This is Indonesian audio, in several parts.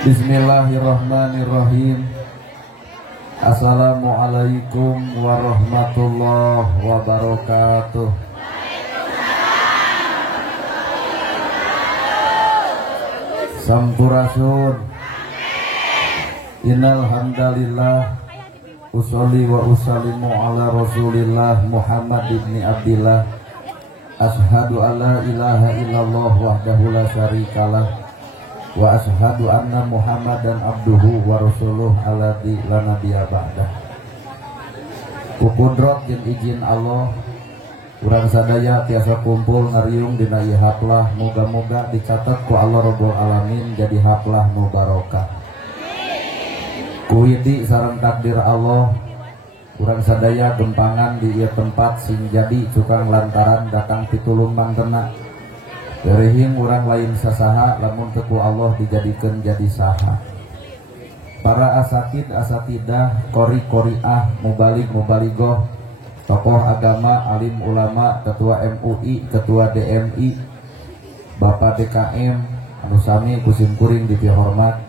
Bismillahirrahmanirrahim. Assalamualaikum warahmatullahi wabarakatuh. Sampurasun. Innal hamdalillah usolli wa usallimu ala Rasulillah Muhammad ibni Abdillah. Ashhadu alla ilaha illallah wahdahu la syarikalah wa ashhadu anna Muhammadan abduhu wa rasuluh alladzi la nabiyya ba'dah. Ku kudrat jeung izin Allah urang sadaya tiasa kumpul ngariung dina ieu haplah, moga-moga dicatat ku Allah Rabbul Alamin jadi haplah nu barokah. Ku widi sareng takdir Allah urang sadaya gempangan di ieu tempat sing jadi cukang lantaran datang pitulung mangtena. Berehing urang lain sasaha lamun teku Allah dijadikan jadi saha. Para asatid asatidah, kori koriah, mubalik mubaligoh, tokoh agama, alim ulama, ketua MUI, ketua DMI, bapak DKM, anu sami kusim kuring dipihormat,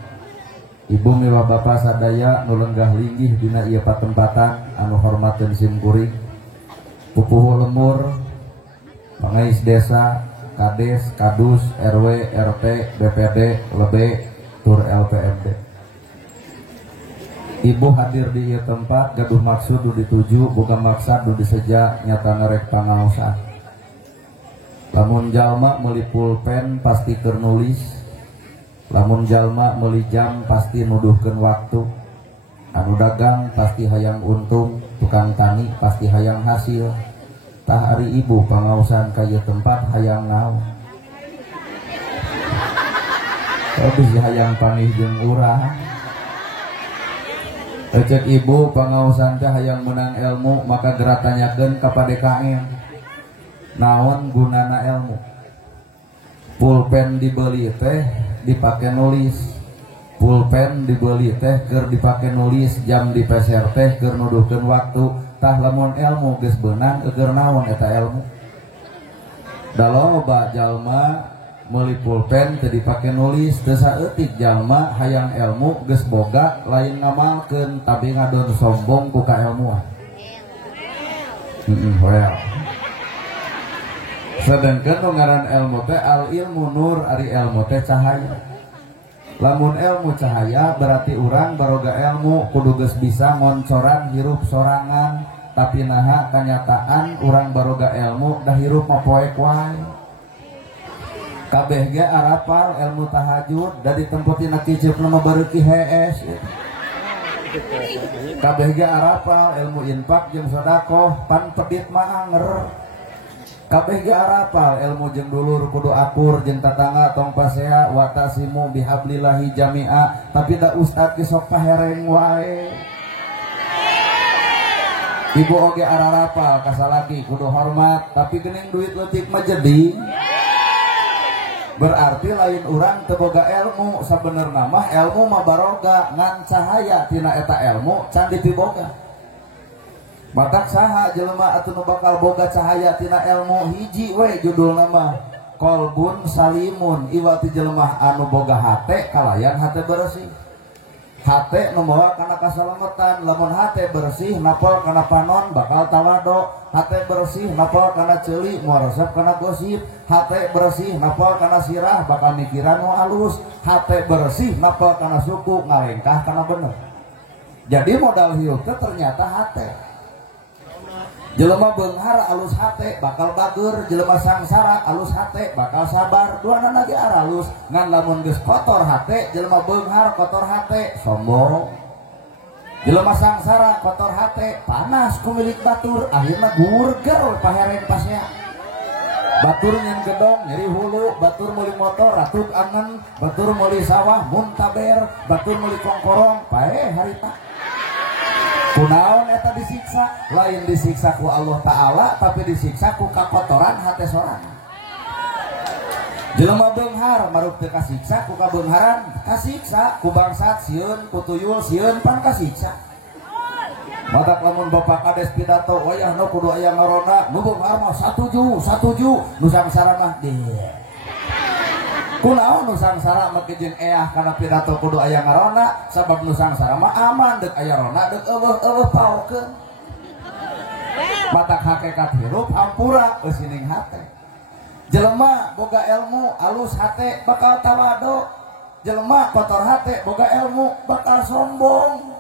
ibu miwa bapak sadaya nu lenggah linggih dina ieu patempatan anu hormateun sim kuring, pupuh lemur, pangais desa, Kades, Kadus, RW, RT, BPD, LB, Tur LPMD. Ibu hadir di ieu tempat gaduh maksud nu dituju, boga maksad nu diseja nyata ngarek pangaosan. Lamun jalma meuli pulpen pasti keur nulis, lamun jalma meuli jam pasti nuduhkeun waktu, anu dagang pasti hayang untung, tukang tani pasti hayang hasil. Tah ari ibu pangaosan ka ieu tempat hayang naon? Bisa hayang panggih jeung urang. Cek ibu pangaosan teh hayang menang ilmu, maka gerak tanyakeun ka PDKM. Naon gunana ilmu? Pulpen dibeli teh dipake nulis. Pulpen dibeli teh keur dipake nulis, jam dipeser teh keur nuduhkeun waktu. Tah lamun ilmu geus beunang keur naon eta ilmu? Da loba jalma meuli pulpen teu dipake nulis, teu saeutik jalma hayang ilmu geus boga lain ngamalkeun tapi ngadon sombong ku kailmuan. Well. Sedengkeun nu ngaran ilmu teh al ilmu nur, ari ilmu teh cahaya. Lamun ilmu cahaya berarti urang baroga ilmu kudu geus bisa ngoncoran hirup sorangan, tapi naha kanyataan urang baroga ilmu dah hirup mah poek wae. Kabeh ge arapal ilmu tahajud da ditemputina kiceupna mah bareuki hees. Kabeh ge arapal ilmu infak jeung sedekah pan pedit mah anger. Kabeh ge arapal ilmu jeung dulur kudu akur jeung tatangga tong pasea watasimu bihablillahi jami'a, tapi da ustad ge sok pahereng wae. Ibu oge ararapal kasalaki kudu hormat, tapi geuning duit leutik mah jadi. Berarti lain urang teu boga ilmu, sabenerna mah ilmu mah baroga ngan cahaya tina eta ilmu can dipiboga. Matak saha jelema atuh nu bakal boga cahaya tina ilmu? Hiji we judulna mah qalbun salimun, iwati jelema anu boga hate kalayan hate bersih. Hate nu bawa kana kasalametan, lamun hate bersih napol kana panon bakal tawado, hate bersih napol kana ceuli moal resep kana gosip, hate bersih napol kana sirah bakal mikiran nu alus, hate bersih napol kana suku ngalengkah kana bener. Jadi modal hirup teh ternyata hate. Jelema beunghar alus hate bakal bager, jelema sangsara alus hate bakal sabar. Duana ge aralus, ngan lamun geus kotor hate, jelema beunghar kotor hate sombong. Jelema sangsara kotor hate panas ku milik batur, akhirna gurger pahereng pasea. Batur nyen gedong nyeri hulu, batur meuli motor ratuk angen, batur meuli sawah muntaber, batur meuli kongkorong pae harita. Kunaon eta disiksa? Lain disiksa ku Allah Ta'ala, tapi disiksa ku kakotoran hate sorangan. Jelema beunghar maruk teu kasiksa ku kabeungharan, kasiksa ku bangsat sieun, ku tuyul sieun pan kasiksa. Matak lamun bapak kades pidato wayahna kudu aya ngaronda, nu beunghar mah satuju, nu sangsara mah kunaon nu sangsara make jeung eah kana pidato kudu aya ngarona sabab nu sangsara mah aman deuk aya rona deuk eueuh paokeun matak hakikat hirup hampura geus sining hate jelema boga ilmu alus hate bakal tawado jelema kotor hate boga ilmu bakal sombong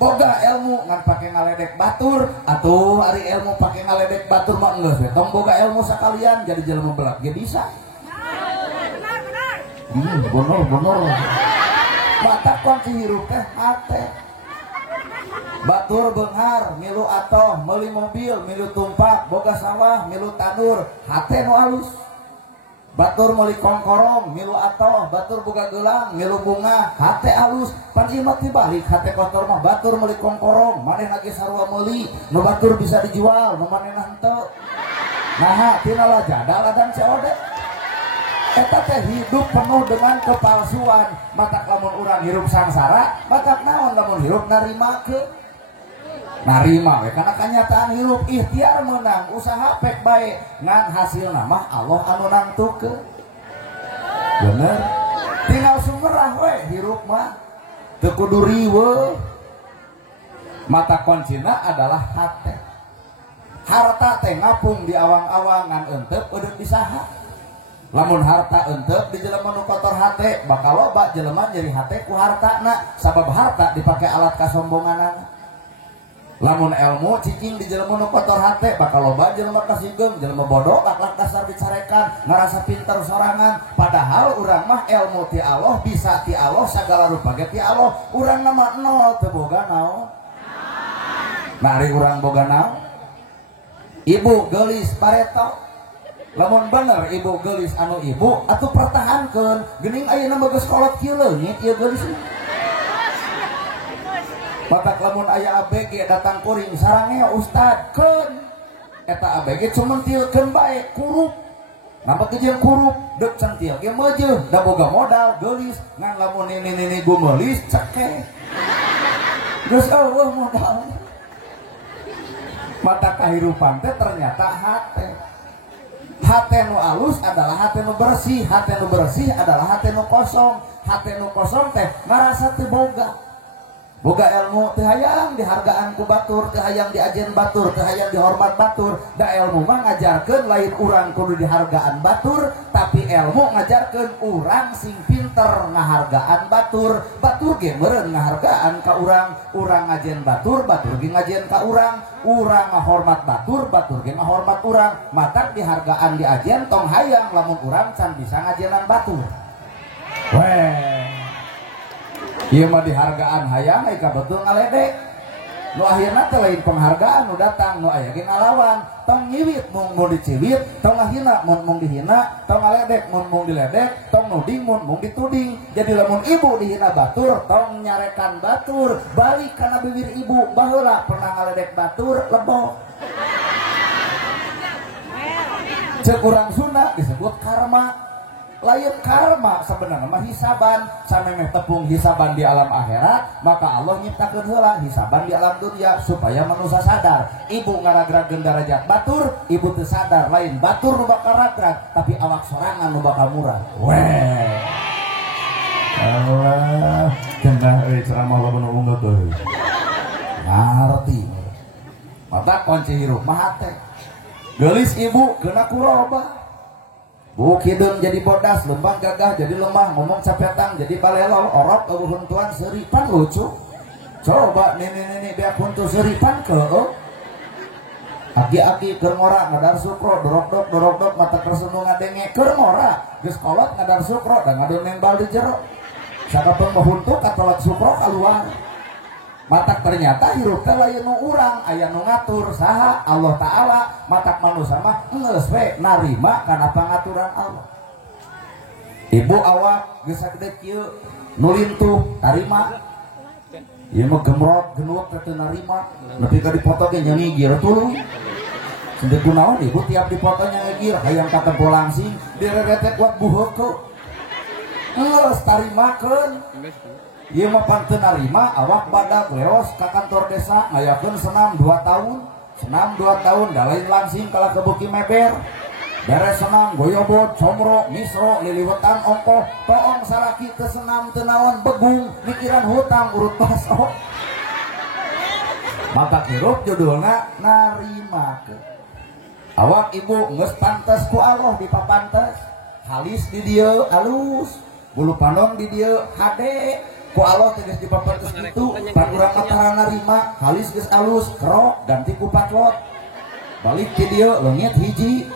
boga ilmu ngan pake ngaledek batur atuh ari ilmu pake ngaledek batur mah geus we tong boga ilmu sakalian jadi jelema belat ge bisa bener mata kunci hirup teh hate batur beunghar milu atoh meuli mobil milu tumpak boga sawah milu tanur hate nu alus batur meuli kongkorong milu atoh batur boga gelang milu bunga hate alus pan ieu mah tibalik hate kotor mah batur meuli kongkorong manehna ge sarua meuli nu batur bisa dijual nu manehna henteu naha tina lajadal adan COD eta teh hidup penuh dengan kepalsuan matak lamun urang hirup sangsara matak naon lamun hirup narima we kana kanyataan hirup ikhtiar menang usaha pek bae ngan hasilna mah Allah anu nangtukeun bener tinggal sumerah we hirup mah teu kudu riweuh mata kuncina adalah hate harta teh ngapung di awang-awangan euteup eudeuk disaha lamun harta euteup di jelema nu kotor hate bakal loba jelema jadi hate ku hartana sabab harta dipake alat kasombonganana lamun ilmu cicing di jelema nu kotor hate bakal loba jelema kasigem jelema bodoh laklak dasar dicarekan ngarasa pinter sorangan padahal urang mah ilmu ti Allah bisa ti Allah sagala rupa ge ti Allah urang mah nol teu boga naon nari urang boga naon ibu geulis pareto lamun bener ibu geulis anu ibu atuh pertahankeun geuning ayeuna mah geus kolot kieu leungit ieu geulis matak lamun aya ABG datang kuring sarangnya ustad keun eta ABG cuman tilkeun bae kurup nampak jeung kurup deuk cantil ge meujeuh da boga modal geulis ngan lamun nini gumelis ceke geus eueuh modal mata kahirupan teh ternyata hate nu alus adalah hate nu bersih hate nu bersih adalah hate nu kosong teh ngarasa teu boga ilmu teu hayang dihargaan ku batur teu hayang diajen batur teu hayang dihormat batur da ilmu mah ngajarkeun lain urang kudu dihargaan batur tapi ilmu ngajarkeun urang sing pinter ngahargaan batur ge meureun ngahargaan ka urang ngajen batur ge ngajen ka urang ngahormat batur ge ngahormat urang matak dihargaan diajen tong hayang lamun urang can bisa ngajenan batur ieu mah dihargaan hayang eka betul ngaledek nu akhirna teh lain penghargaan nu datang nu aya ge ngalawan tong ngiwit mung diciwit tong ngahina mung dihina tong ngaledek mung diledek tong nuding mung dituding jadi lamun ibu dihina batur tong nyarekan batur balik kana bibir ibu baheula pernah ngaledek batur lebo ceuk urang Sunda disebut karma lain karma sebenarnya mah hisaban samemeh tepung hisaban di alam akhirat maka Allah nyiptakeun heula hisaban di alam dunia supaya manusia sadar ibu ngaragrageun derajat batur ibu teu sadar lain batur nu bakal ragrag tapi awak sorangan nu bakal murah Allah cenah ceramah lamun unggul teuing ngarti mata kunci hirup mah hate geulis ibu keuna kuroba buk hidung jadi bodas, lembang gagah jadi lemah, ngomong capetang jadi balelol, orok huntuan seripan lucu. Coba nini biar huntu seripan ke aki-aki keur ngora ngadar sukro, dorok-dok mata kersenung ngadenge keur ngora, geus kolot ngadar sukro dan ngadon nembal di jero. Sakapeung bahuntu katolak sukro kaluar. Matak ternyata hirup teh lain nu urang aya nu ngatur saha Allah Ta'ala matak manusia mah geus we narima kana pangaturan Allah ibu awak geus sagede kieu nu lintuh tarima ieu mah gemrot genut teu narima nepi ka dipoto ge nya ngigir tuluy sendeu kunaon ibu tiap dipoto nya ngigir hayang katempo langsing direretek kuat buheukeun geus tarimakeun ieu mah panteu narima awak badag leos ka kantor desa ngayakeun senam 2 tahun da lain langsing kala ke Beuki Meber beres senam goyobot comro misro liliwetan ongkoh toong salaki teu senam teu naon begung mikiran hutang urut baso mata hirup judulna narimakeun awak ibu geus pantes ku Allah dipapantes halis di dieu alus bulu panon di dieu hade ku Allah teh geus dipapantes kitu pan urang tara narima halis geus alus krok ganti ku patlot balik ke dieu leungit hiji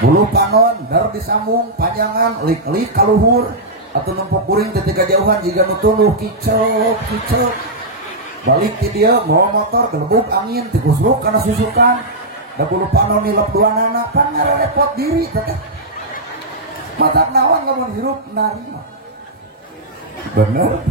bulu panon dar disambung panjangan lik-lik ka luhur atuh numpuk kuring teh kajauhan jiga nu tuluh kicep balik ke dieu bawa motor gelebuk angin teh kusruk kana susukan da bulu panon nilep duanana kan ngarepot diri teh mata naon ngamun hirup narima bener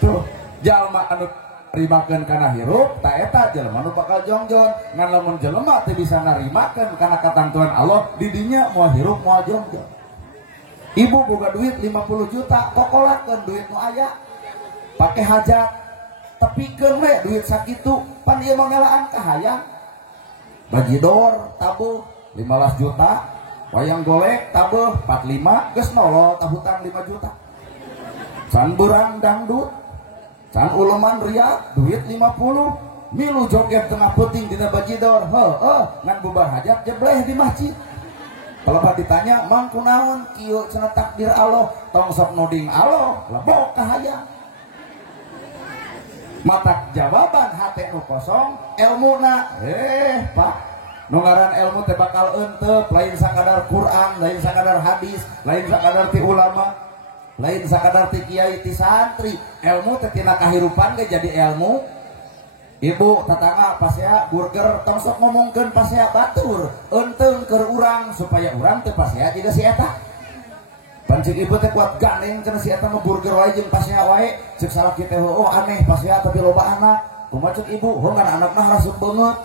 tuh jalma anu narimakeun kana hirup ta eta jelema nu bakal jongjon ngan lamun jelema teu bisa narimakeun kana katantuan Allah di dinya moal hirup moal jongjon ibu boga duit 50 juta kokolakeun duit nu aya pake hajat tepikeun we duit sakitu pan ieu mah ngelaan kahayang bajidor tabuh 15 juta wayang golek tabuh 45 geus nolol hutang 5 juta can burang dangdut can uleman riak duit 50 milu joget tengah puting dina bajidor ngan bubar hajat jebleh di masjid kalau ditanya mang kunaon kieu cenah takdir Allah tong sok nuding Allah lebok kahayang mata jawaban hate nu kosong ilmuna pak nu ngaran ilmu teh bakal eunteup lain sakadar Quran lain sakadar hadis lain sakadar ti ulama lain sakadar ti kiai ti santri ilmu teh tina kahirupan ge jadi ilmu ibu tetangga pasea burger tong sok ngomongkeun pasea batur eunteung keur urang supaya urang teh pasea jiga si eta pancik ibu teh kuat gandeng kana si eta mah burger wae jeung pasea wae ceuk salaki teh aneh pasea tapi loba anak kumaha ceuk ibu ngan anakna harasuk beungeut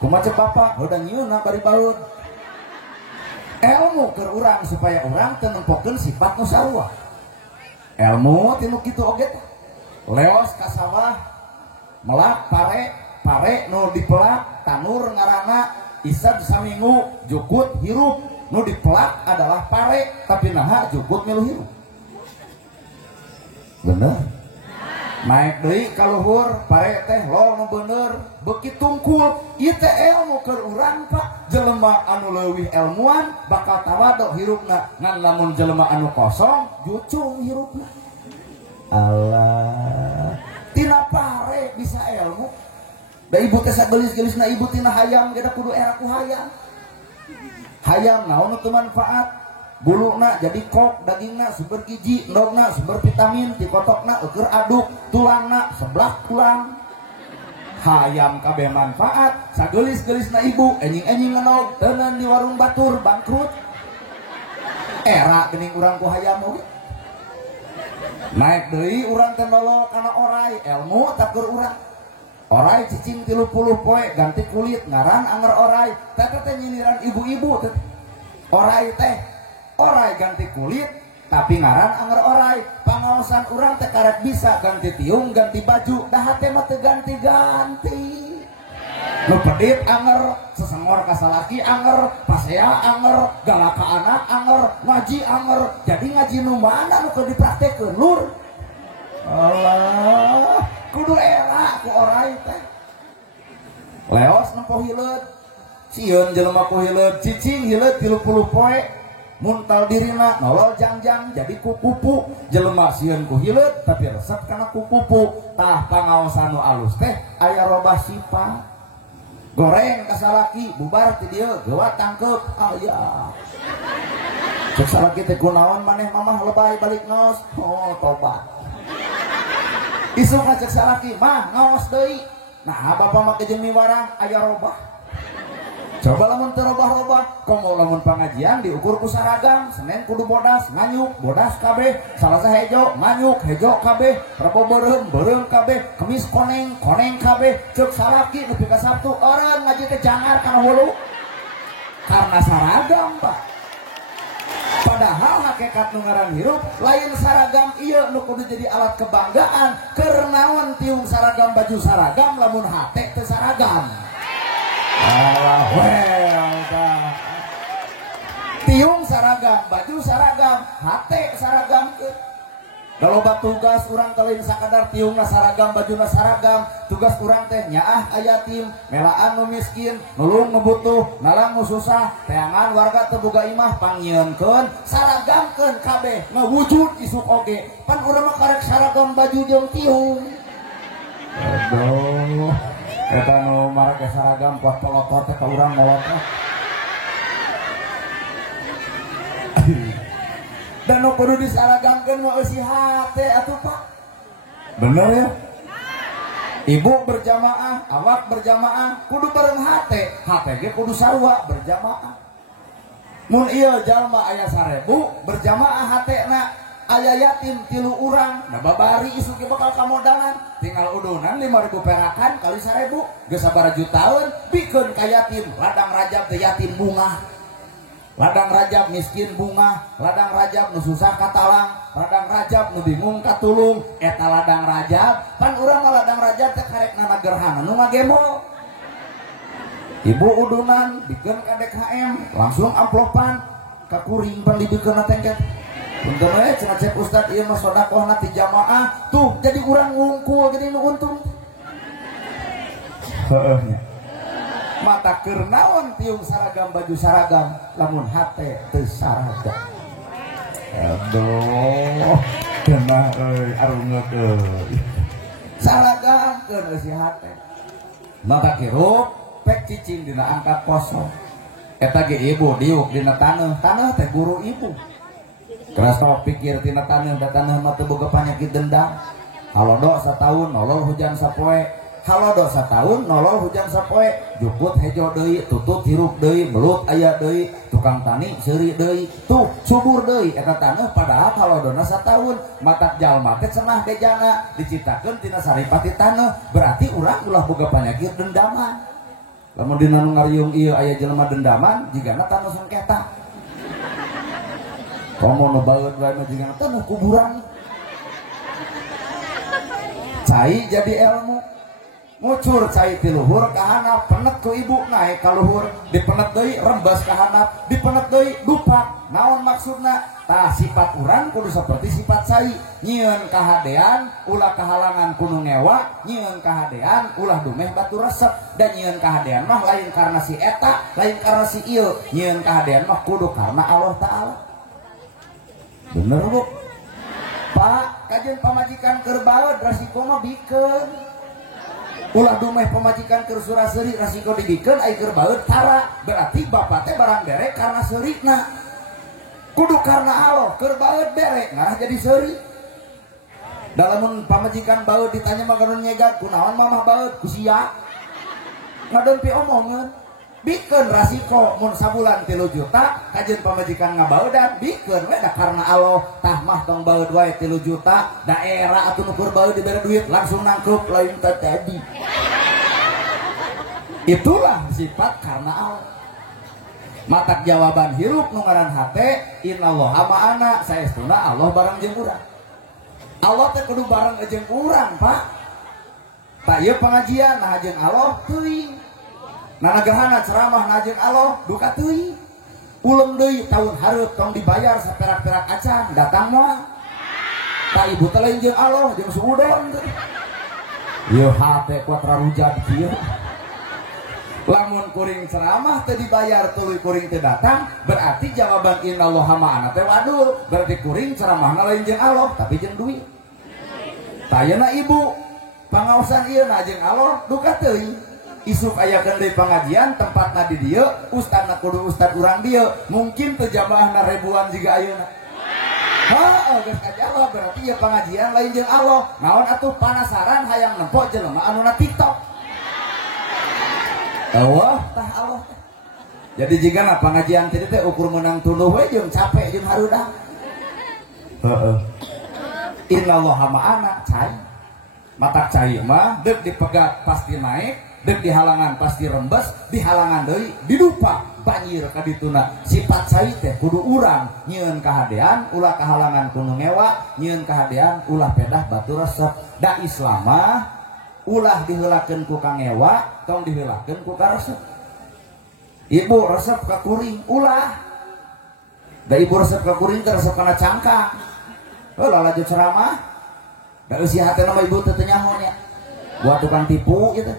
kumaha ceuk bapak udah nyieunna bari balut ilmu keur urang supaya urang teu nempokeun sifat nu sarua ilmu tilu kitu oge leos ka sawah melak pare nu dipelak tanur ngaranna isab saminggu jukut hirup nu dipelak adalah pare tapi naha jukut milu hirup bener naik deui ka luhur pare teh lo nu bener beuki tungkul ieu teh ilmu keur urang Pak jelema anu leuwih ilmuan bakal tawado hirupna ngan lamun jelema anu kosong jucung hirupna Allah tina pare bisa ilmu da ibu teh sagelis-gelisna ibu tina hayam ge da kudu era ku hayam hayam naon teu manfaat buluna jadi kok dagingna sumber gizi endogna sumber vitamin ti kotokna keur aduk tulangna sebelah tulang hayam kabeh manfaat sagelis-gelisna ibu enjing-enjing ngenog teuneun di warung batur bangkrut era geuning urang ku hayam oge naik deui urang teh nolol kana orai ilmu tak keur urang orai cicing 30 poe ganti kulit ngaran anger orai teh teh nyindiran ibu-ibu teh orai teh orai ganti kulit tapi ngaran anger orai pangaosan urang teh karek bisa ganti tiung ganti baju dah teh mah teu ganti-ganti nu pedit anger sesengor ka salaki anger pasea anger galak ka anak anger ngaji anger jadi ngaji nu mana nu keur dipraktekeun lur Allah kudu era ku orai teh leos nempo hileud sieun jelema ku hileud cicing hileud 30 poe muntal dirina nolol jangjang jadi kupupu jelema sieun ku hileud tapi resep kana kupupu tah pangaosan nu alus teh aya robah sifat goreng kasalaki bubar ti dieu geuwat tangkep aya cek salaki teh kunaon maneh mamah lebay balik ngaos tobat isuk cek salaki mah ngaos deui nah bapak mah jeung miwarang aya robah coba lamun teu robah-robah komo lamun pangajian diukur ku saragam Senin kudu bodas nganyuk bodas kabeh Salasa hejo nganyuk hejo kabeh Rebo beureum kabeh Kemis koneng kabeh ceuk salaki nepi ka Sabtu eureun ngaji teh jangar kana hulu karena saragam Pak padahal hakikat nu ngaran hirup lain saragam ieu nu kudu jadi alat kebanggaan keur naon tiung saragam baju saragam lamun hate teu saragam alah well tiung saragam, baju saragam, hate saragam ke. Kalau tugas orang kalian sakadar tiungna saragam, bajuna saragam, tugas orang teh nyaah ayatim, melaan nu miskin, nulung nu butuh, nalang nu susah, teangan warga teu boga imah pangyieunkeun, saragamkeun kabeh, ngawujud isuk oge. Pan urang mah karek saragam baju jeung tiung. Aduh, eta nu marake saragam kuat pelopot teh ka urang molot. Dan nu kudu disaragamkeun mah eusi hate atuh Pak. Bener ya? Ibu berjamaah, awak berjamaah, kudu bareng hate. Hate ge kudu sarua berjamaah. Mun ieu jalma aya 1000 berjamaah hatena aya yatim 3 urang, da babari isu ge bakal kamodalan. Tinggal udunan 5.000 perakan kali 1000 geus sabaraha jutaan pikeun ka yatim. Ladang rajab teh yatim bunga. Ladang rajab miskin bunga, ladang rajab nu susah katalang, ladang rajab nu bingung katulung, eta ladang rajab, pan urang ladang rajab teh karek nana gerhana nu ngagemo. Ibu udunan bikeun ka DKM, langsung amplopan ka kuring pan dibikeun tengket. Punten we cenah cek ustad ieu mah sedekahna ti jamaah, tuh jadi urang ngungkul jadi nu untung. Heeh nya. Mata keur naon tiung saragam baju saragam lamun hate teu saragam. Aduh cenah euy arungeuk euy saragam si hate mata kirup pek cicing dina angkat kosong eta ge ibu diuk dina taneuh teh guru ibu keras sok pikir tina taneuh da taneuh mah teu boga panyakit dendam halodo sataun nolol hujan sapoe halodo sataun nolol hujan sapoe jukut hejo deui tutut hirup deui belut aya deui tukang tani seuri deui tuh subur deui eta taneuh padahal halodona sataun matak jalma teh cenah bejana diciptakeun tina saripati taneuh berarti urang ulah boga panyakit dendaman lamun dina nu ngariung ieu aya jelema dendaman jigana taneuh sengketa komo nu baeud wae mah jigana taneuh kuburan cai jadi ilmu ngucur cai ti luhur ka handap penet ku ibu naik ka luhur dipenet deui rembas ka handap dipenet deui dupak naon maksudna tah sifat urang kudu saperti sifat cai nyieun kahadean ulah kahalangan kudu ngewa nyieun kahadean ulah dumeh batu resep dan nyieun kahadean mah lain karena si eta lain karena si ieu nyieun kahadean mah kudu karena Allah taala bener Bu Pak kajian pamajikan keur baeud resiko mah bikeun ulah dumeh pemajikan keur suraseuri resiko dibikeun ai keur baeud tara berarti bapak teh barang derek karena seurina kudu karena Allah keur baeud derek ngarah jadi seuri dalamun pamajikan baeud ditanya mah gadon nyegat kunaon mamah baeud ku sia ngadempi omongeun bikeun resiko mun sabulan 3 juta kajeun pamajikan ngabaeudan bikeun we da karena Allah tah mah tong baeud wae 3 juta daerah atuh nu keur baeud dibere duit langsung nangkep lain teh tadi itulah sifat karena Allah matak jawaban hirup nu ngaran hate innallaha ma'ana saestuna Allah bareng jeung urang Allah teh kudu bareng jeung urang Pak tak ieu pengajian nah jeung Allah teuing nah nagahana ceramah najeng Allah duka teuing ulem deui tahun hareup tong dibayar saperak-perak acan datang mah tak ibu teh lain jeung Allah jeung suudon ieu hate kuat rarujan kieu lamun kuring ceramah teu dibayar tuluy kuring teu datang berarti jawaban innallaha ma'ana teh waduh berarti kuring ceramahna lain jeung Allah tapi jeung duit tayeuna ibu pangaosan ieu najeng Allah duka teuing isuk ayakeun deui pengajian tempatna di dieu ustadna kudu ustad urang dieu mungkin teu jamaahna ribuan jiga ayeuna heuh geus kajawab berarti ieu pengajian lain jeung Allah naon atuh panasaran hayang nempo jelema anu na TikTok Allah tah Allah jadi jigana pengajian teh teh ukur meunang tuluh we jeung capek jeung harudang heeh innallaha ma'ana cai matak cai mah deuk dipegat pasti naik dek di halangan pasti rembes di halangan deui didupa banjir ka dituna sifat cai teh kudu urang nyieun kahadean ulah kahalangan kudu ngewa nyieun kahadean ulah pedah batu resep da Islam mah ulah diheulakeun ku ka ngewa tong diheulakeun ku ka resep ibu resep ka kuring ulah da ibu resep ka kuring teh resep kana cangkang lah laju ceramah da usia hati nama ibu teh nyaho nya buat tukang tipu gitu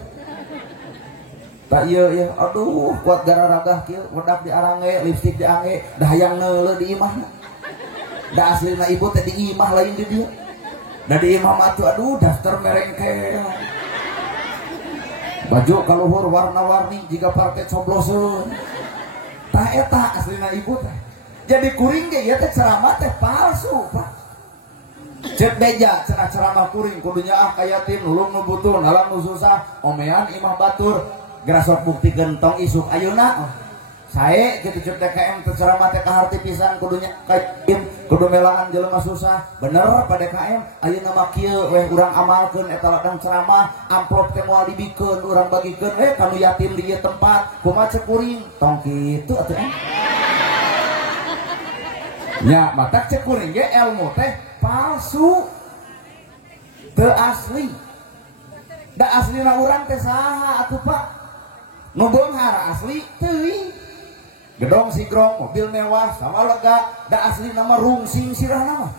tak iya aduh kuat gara ragah kieu wedak di arange lipstik di ange da hayang neuleuh di imah da aslina ibu teh di imah lain di dieu da di imah mah tuh aduh daftar merengke baju kaluhur warna-warni jika partai cobloseun tah eta aslina ibu teh jadi kuring ge ieu teh ceramah teh palsu Pak cek beja cenah ceramah kuring kudunya kayatin nulung nu butuh nalang nu susah omean imah batur gerasok bukti gentong isuk ayeuna sae kitu cek DKM teh ceramah teh kaharti pisan kudunya kaim kudu melangan jelema susah bener pada DKM ayeuna mah kieu weh urang amalkeun eta ladang ceramah amplop teh moal dibikeun urang bagikeun kanu yatim di ieu tempat kumaha cek kuring tong kitu atuh nya mata cek kuring ge ilmu teh palsu teu asli da aslina urang teh saha atuh Pak nu beunghar asli teuing gedong sigrong mobil mewah sama lega da asli nama rungsing sirahna mah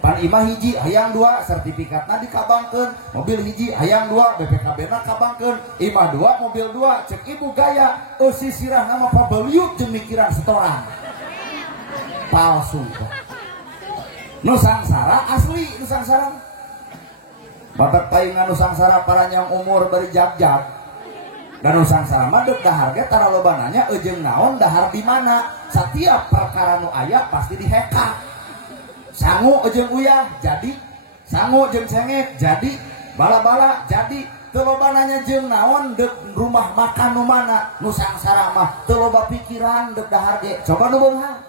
pan imah hiji hayang dua sertifikatna dikabangkeun mobil hiji hayang dua BPKB na kabangkeun imah dua mobil dua cek ibu gaya eusi sirahna mah pabeliut jeung mikiran setoran palsu nusangsara asli nusangsara batak taingan nusangsara paranyang umur bari jag-jag dan nusangsara mah deuk dahar ge tara lobananya ejeung naon dahar di mana setiap perkara nu aya pasti diheka sangu ejeung uyah jadi sangu jeung cengek jadi bala-bala jadi teu lobananya jeung naon deuk rumah makan nu mana nusangsara mah teu loba pikiran deuk dahar ge coba nu beunghar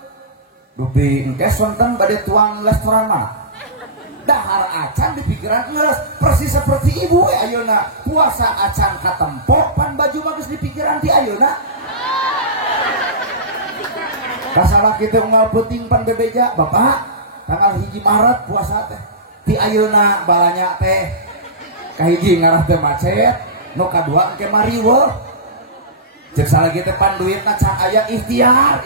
dupi engke sonten bade tuang restoran mah dahar acan di pikiran ngeus persis seperti ibu ayeuna puasa acan katempo pan baju mah geus di pikiran ti ayeuna kasalah kitu unggal peuting pan bebeja Bapak tanggal 1 Maret puasa teh ti ayeuna balanya teh kahiji ngarah teh macet nu kadua engke mariweuh ceuk salagi teh pan duitna can aya ikhtiar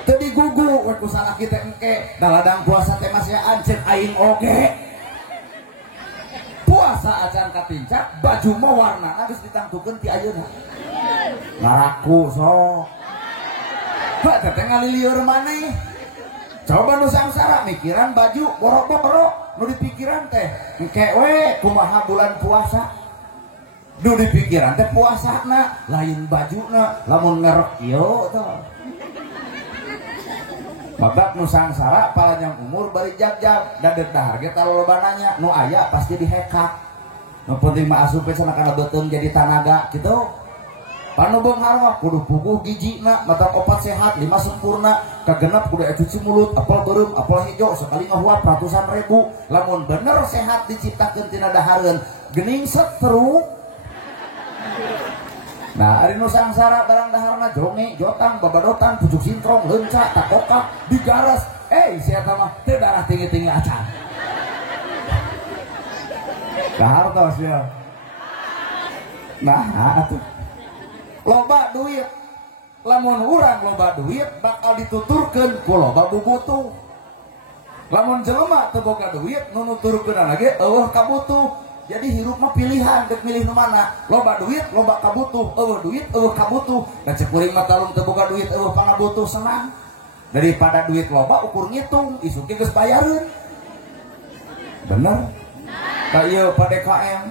teu digugu we ku salaki teh engke daladang puasa teh masih ancen aing oge puasa acan kapincak baju mah warnana geus ditangtukeun ti ayeuna ngaraku sok heuh teh ngalilieur maneh coba nu sangsara mikiran baju borok-borok nu dipikiran teh engke we kumaha bulan puasa nu dipikiran teh puasana lain bajuna lamun ngerek ieu teh babak nu sangsara palanyang umur bari jag-jag da deuk dahar ge talolobananya nu aya pasti dihekak nu penting mah asup we cenah kana beuteung jadi tanaga kitu panu beunghar mah kudu puguh gijina mata opat sehat 5 sempurna kagenep kudu cuci mulut apel beureum apel hejo sekali ngahuap ratusan ribu lamun bener sehat diciptakeun tina dahareun geuning setruk. Nah, ari nu sangsara barang daharna jonge, jotang, babadotan, pucuk sintrong, leunca, takokak, digaras. Si eta mah teu darah tinggi-tinggi acan. Dahar tos ya. Nah, atuh. Loba duit. Lamun urang loba duit bakal dituturkeun ku loba bubutuh. Lamun jelema teu boga duit nu nuturkeunna ge eueuh kabutuh. Jadi hirup mah pilihan dek milih nu mana loba duit loba kabutuh eueuh duit eueuh kabutuh da cek kuring mah talung teu boga duit eueuh pangabutuh senang daripada duit loba ukur ngitung isuk ge geus bayareun bener ka ieu pa DKM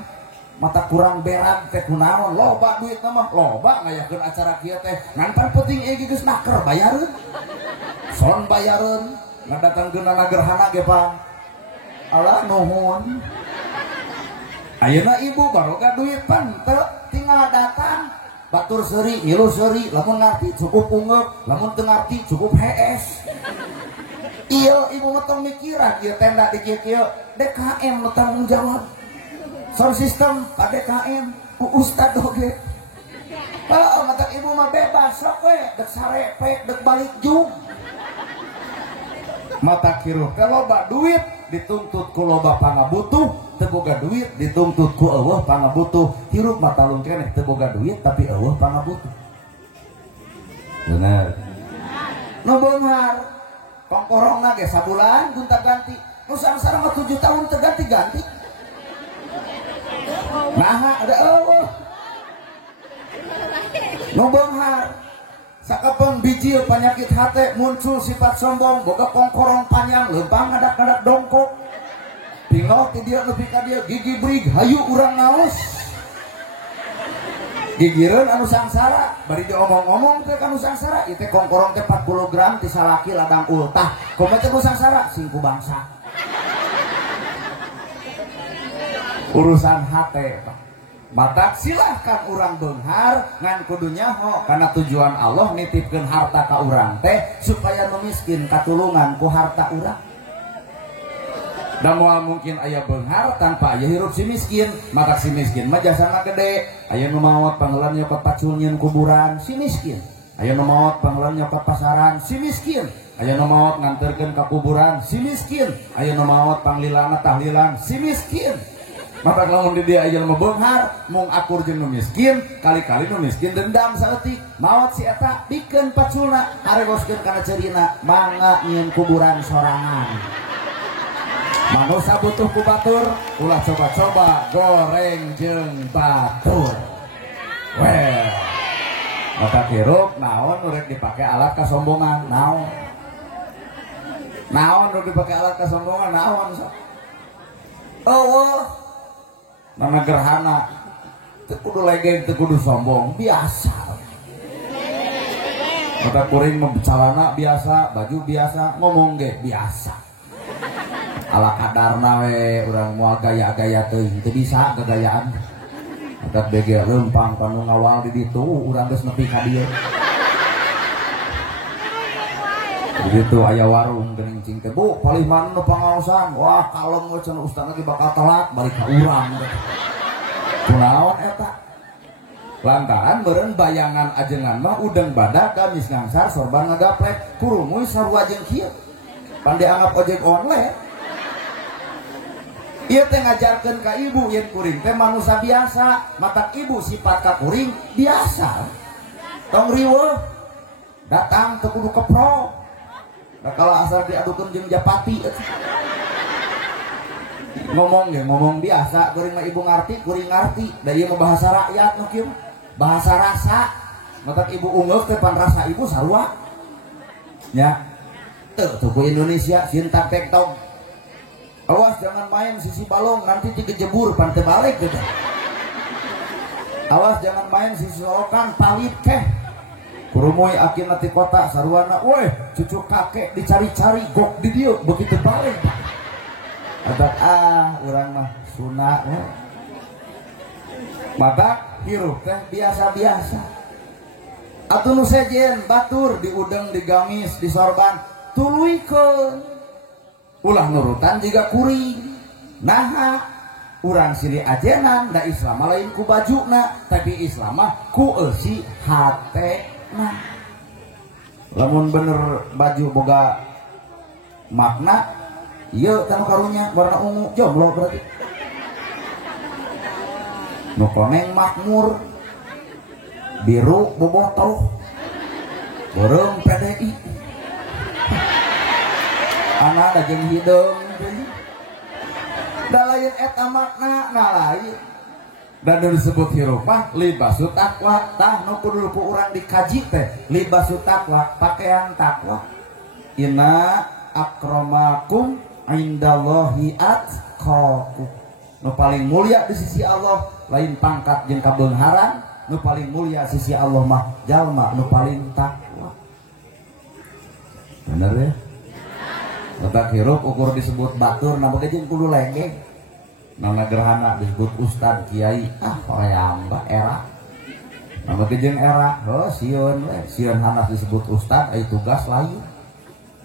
mata kurang berag teh kunaon loba duit mah loba ngayakeun acara kieu teh ngan pan penting ge geus naker bayareun son bayareun ngadatangkeunna gerhana ge Pak alah nuhun. Ayeuna ibu baroga duit pan teu tinggal datang batur seuri ngilu seuri lamun ngarti cukup ungeuk lamun teu ngarti cukup hees ieu ibu mah tong mikiran ieu tenda di kieu DKM nu tanggung jawab sound system pa DKM ku ustad oge mata ibu mah bebas sok we dek sarepek dek balik jung mata kiruh teh loba duit dituntut ku loba pangabutuh teu boga duit dituntut ku eueuh pangabutuh hirup mah talung keneh teu boga duit tapi eueuh pangabutuh bener nu beunghar kongkorongna ge sabulan gunta ganti nu sangsara mah 7 tahun teu ganti-ganti nah ada eueuh nu beunghar sakapeung bijil penyakit hate muncul sifat sombong boga kongkorong panjang leumpang ngadak-ngadak dongkok tinggal ti dieu nepi ka dieu gigi brig hayu urang naos gigireun anu sangsara bari diomong-omong teh anu sangsara ieu teh kongkorong teh 40 gram ti salaki ladang ultah komo teh sangsara singku bangsa urusan hate mata silahkan urang beunghar ngan kudu nyaho karena tujuan Allah nitipkeun harta ka urang teh supaya nu miskin katulungan ku harta urang. Da moal mungkin aya beunghar tanpa aya hirup si miskin, maka si miskin mah jasana gede. Aya nu maot pangeulan nyokot pacul nyieun kuburan si miskin. Aya nu maot pangeulan nyokot pasaran si miskin. Aya nu maot nganterkeun ka kuburan si miskin. Aya nu maot panglilana tahlilan si miskin. Maka lamun di dia aya mah beunghar mung akur jeung nu miskin kali-kali nu miskin dendam saeutik maot si eta pikeun paculna aregoskeun kana ceurina mangga nyieun kuburan sorangan manusia butuh ku batur ulah coba-coba goreng jeung batur weh mata hirup naon nu rek dipake alat kasombongan naon nu dipake alat kasombongan naon eueuh nama gerhana teu kudu legeng teu kudu sombong biasa mata kuring membicalana biasa baju biasa ngomong ge biasa ala kadarna we urang moal gaya-gaya teuing teu bisa gagayaan mata bege leumpang panu ngawal di ditu urang geus nepi ka dieu begitu aya warung geuning cing teh bu palih mana nu pangaosan wah kalem we cenah ustaz lagi bakal telat balik ka urang kunaon eta lantaran meureun bayangan ajengan mah udeng badak gamis ngangsar sorban ngagaplek kurumuy sarua jeung kieu pan dianggap ojek online ieu teh ngajarkeun ka ibu yen kuring teh manusia biasa matak ibu sifat ka kuring biasa tong riweuh datang teu kudu keprok. Nah, kalau asal diadukeun jeung japati ngomong biasa kuring mah ibu ngarti kuring ngarti da ieu mah bahasa rakyat nu kieu bahasa rasa matak ibu ungeuk teh pan rasa ibu sarua nya teu ku Indonesia sintak tektok awas jangan main sisi balong nanti dikejebur pan teu balik gitu awas jangan main sisi solokan palit keh kurumoy akin nanti kota saruana weh cucu kakek dicari-cari gok di dieu begitu balik adak urang mah sunah maka hirup teh biasa-biasa atuh nu sejen batur diudeng digamis disorban tuluikeun ulah nurutan jiga kuring naha urang silih ajenan da Islam lain ku bajuna tapi Islam mah ku eusi hate nah lamun bener baju boga makna ieu kan karunya warna ungu jomblo berarti nu koneng makmur biru bobotoh beureum PDI ana da jeung hideung da lain eta makna na lain dan disebut hirupah libasu takwa tah nu kudu ku urang dikaji teh libasu takwa pakaian takwa inna akramakum indallahi atqakum nu paling mulia di sisi Allah lain pangkat jeung kabeungharan nu paling mulia sisi Allah mah jalma nu paling takwa bener ya letak hirup ukur disebut batur nama jeung kudu legeng nama gerhana disebut ustad kiai hoream era nama jeung era sieun hanas disebut ustad ai tugas lain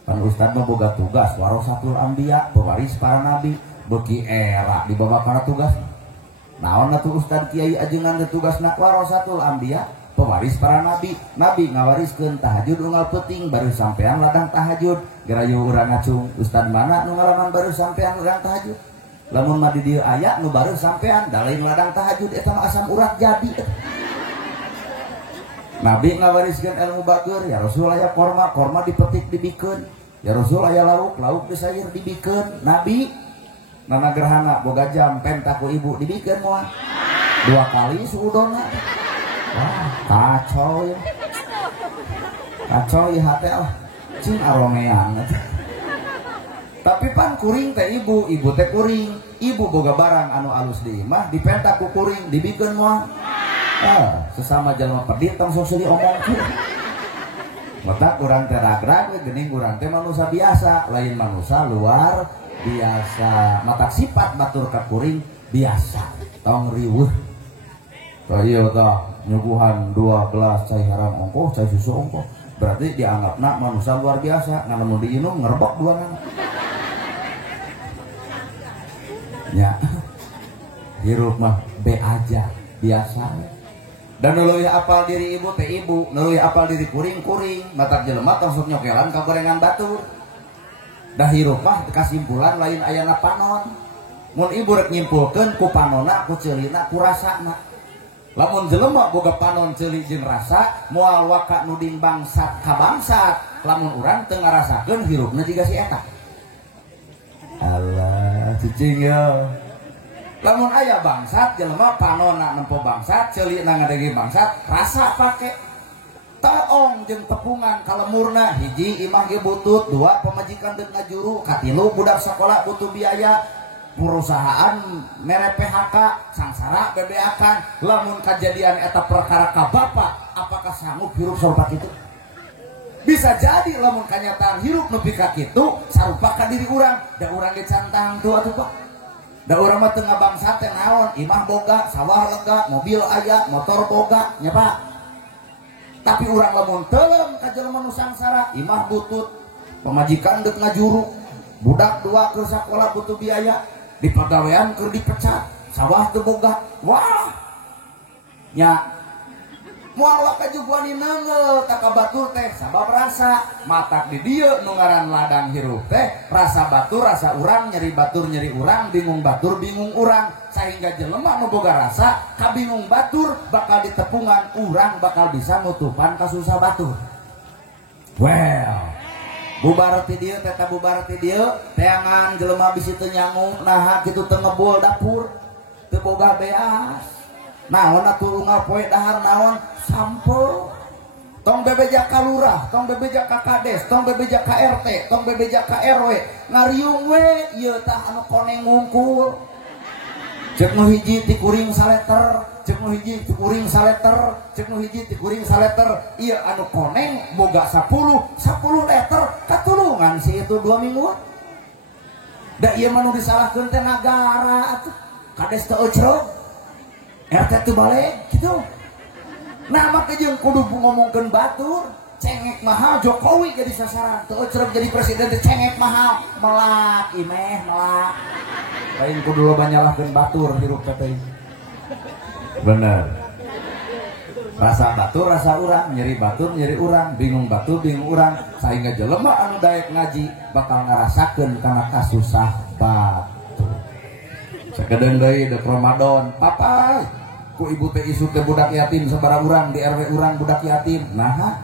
pan ustad mah boga tugas warasatul anbiya pewaris para nabi beuki era dibawa kana tugas naon atuh ustad kiai ajengan tugasna warasatul anbiya pewaris para nabi ngawariskeun tahajud unggal peuting baru sampean ladang tahajud gerayu urang ngacung ustad mana nu ngalaman baru sampean ladang tahajud lamun mah di dieu aya nu baru sampean da lain ladang tahajud eta mah asam urat jadi Nabi ngawariskeun ilmu batur, ya Rasul aya korma dipetik dibikeun, ya Rasul aya lauk disayur dibikeun. Nabi nana gerhana boga jam pentaku ibu dibikeun moal 2 kali suudona. Wah, kacau ya. Kacau ya hate lah. Cing aromeang. Tapi pan kuring teh ibu teh kuring. Ibu boga barang anu alus di imah dipentak ku kuring dibikeun moal. Sesama jalma pedit tong sok diomongkeun. Mata kurang teh ragrag geuning urang teh manusia biasa, lain manusia luar biasa. Mata sifat batur ka kuring biasa. Tong riweuh. Tah ieu tah nyuguhan 2 gelas cai haram ongkoh, cai susu ongkoh. Berarti dianggapna manusia luar biasa, ngana mun diinum ngerebok duanana. Ya. Hirup mah be aja, biasa. Dan nuluy apal diri ibu teh ibu, nuluy apal diri kuring matak jelema tong nyokelan ka gorengan batur. Dah hirup mah kasimpulan lain ayana panon. Mun ibu rek nyimpulkeun ku panonna, ku ceulina, ku rasana. Lamun jelema boga panon ceuli jeung rasa, moal waka nuding bangsat ka bangsat. Lamun urang teu ngarasakeun hirupna jiga si eta. Allah, cicing ya. Lamun aya bangsat jelema panonna nempo bangsat, ceulina ngadege bangsat, rasa pake. Taong jeung tepungan kalemurna, hiji imah ge butut, 2 pamajikan deuk ngajuru, katilu budak sakola butuh biaya, perusahaan mere PHK, sangsara bebeakan. Lamun kejadian eta perkara ka bapak, apakah sanggup hirup sarupa kitu? Bisa jadi lamun kanyataan hirup nepi ka kitu sarupa ka diri urang, da urang ge cantang tuh atuh Pak. Da urang mah teu ngabangsa teh naon, imah boga, sawah lega, mobil aya, motor boga, nya Pak. Tapi urang lamun teuleum ka jelema nu sangsara, imah butut, pamajikan deuk ngajuru, budak 2 keur sakola butuh biaya, di pagawean keur dipecat, sawah teu boga. Wah. Nya moal waka juguani neungeul tak ka batur teh sabab rasa. Matak di dieu nu ngaran ladang hirup teh rasa batur rasa urang, nyeri batur nyeri urang, bingung batur bingung urang. Sehingga jelema nu boga rasa kabingung batur bakal ditepungan urang bakal bisa nutupan ka susah batur. Well, bubar ti dieu teh bubar ti dieu teangan jelema bisi teu nyangu naha kitu teu ngebul dapur teu boga beas. Naon atuh ngapoe dahar naon sampel. Tong bebeja ka lurah, tong bebeja ka kades, tong bebeja ka RT, tong bebeja ka RW. Ngariung we ieu tah anu koneng ngungkul. Ceuk nu hiji ti kuring saleter, ceuk nu hiji ti kuring saleter, ceuk nu hiji ti kuring saleter. Ieu anu koneng boga 10 liter katulungan si itu 2 minggu. Da ieu mah nu disalahkeun teh nagara atuh. Kades teu ecrog. RT teu balik gitu. Nah maka jeung kudu ngomongkeun batur, cengek mahal Jokowi jadi sasaran, teu ecreg jadi presiden teh cengek mahal, melak imeh melak. Lain kudu loba nyalahkeun batur hirup teh. Bener. Rasa batur rasa urang, nyeri batur nyeri urang, bingung batur bingung urang, sehingga jelema anu daek ngaji bakal ngarasakeun kana kasusah batur. Sakedeung deui dek Ramadan, papa ku ibu teh isuk teh budak yatim sabara urang di RW urang budak yatim. Naha?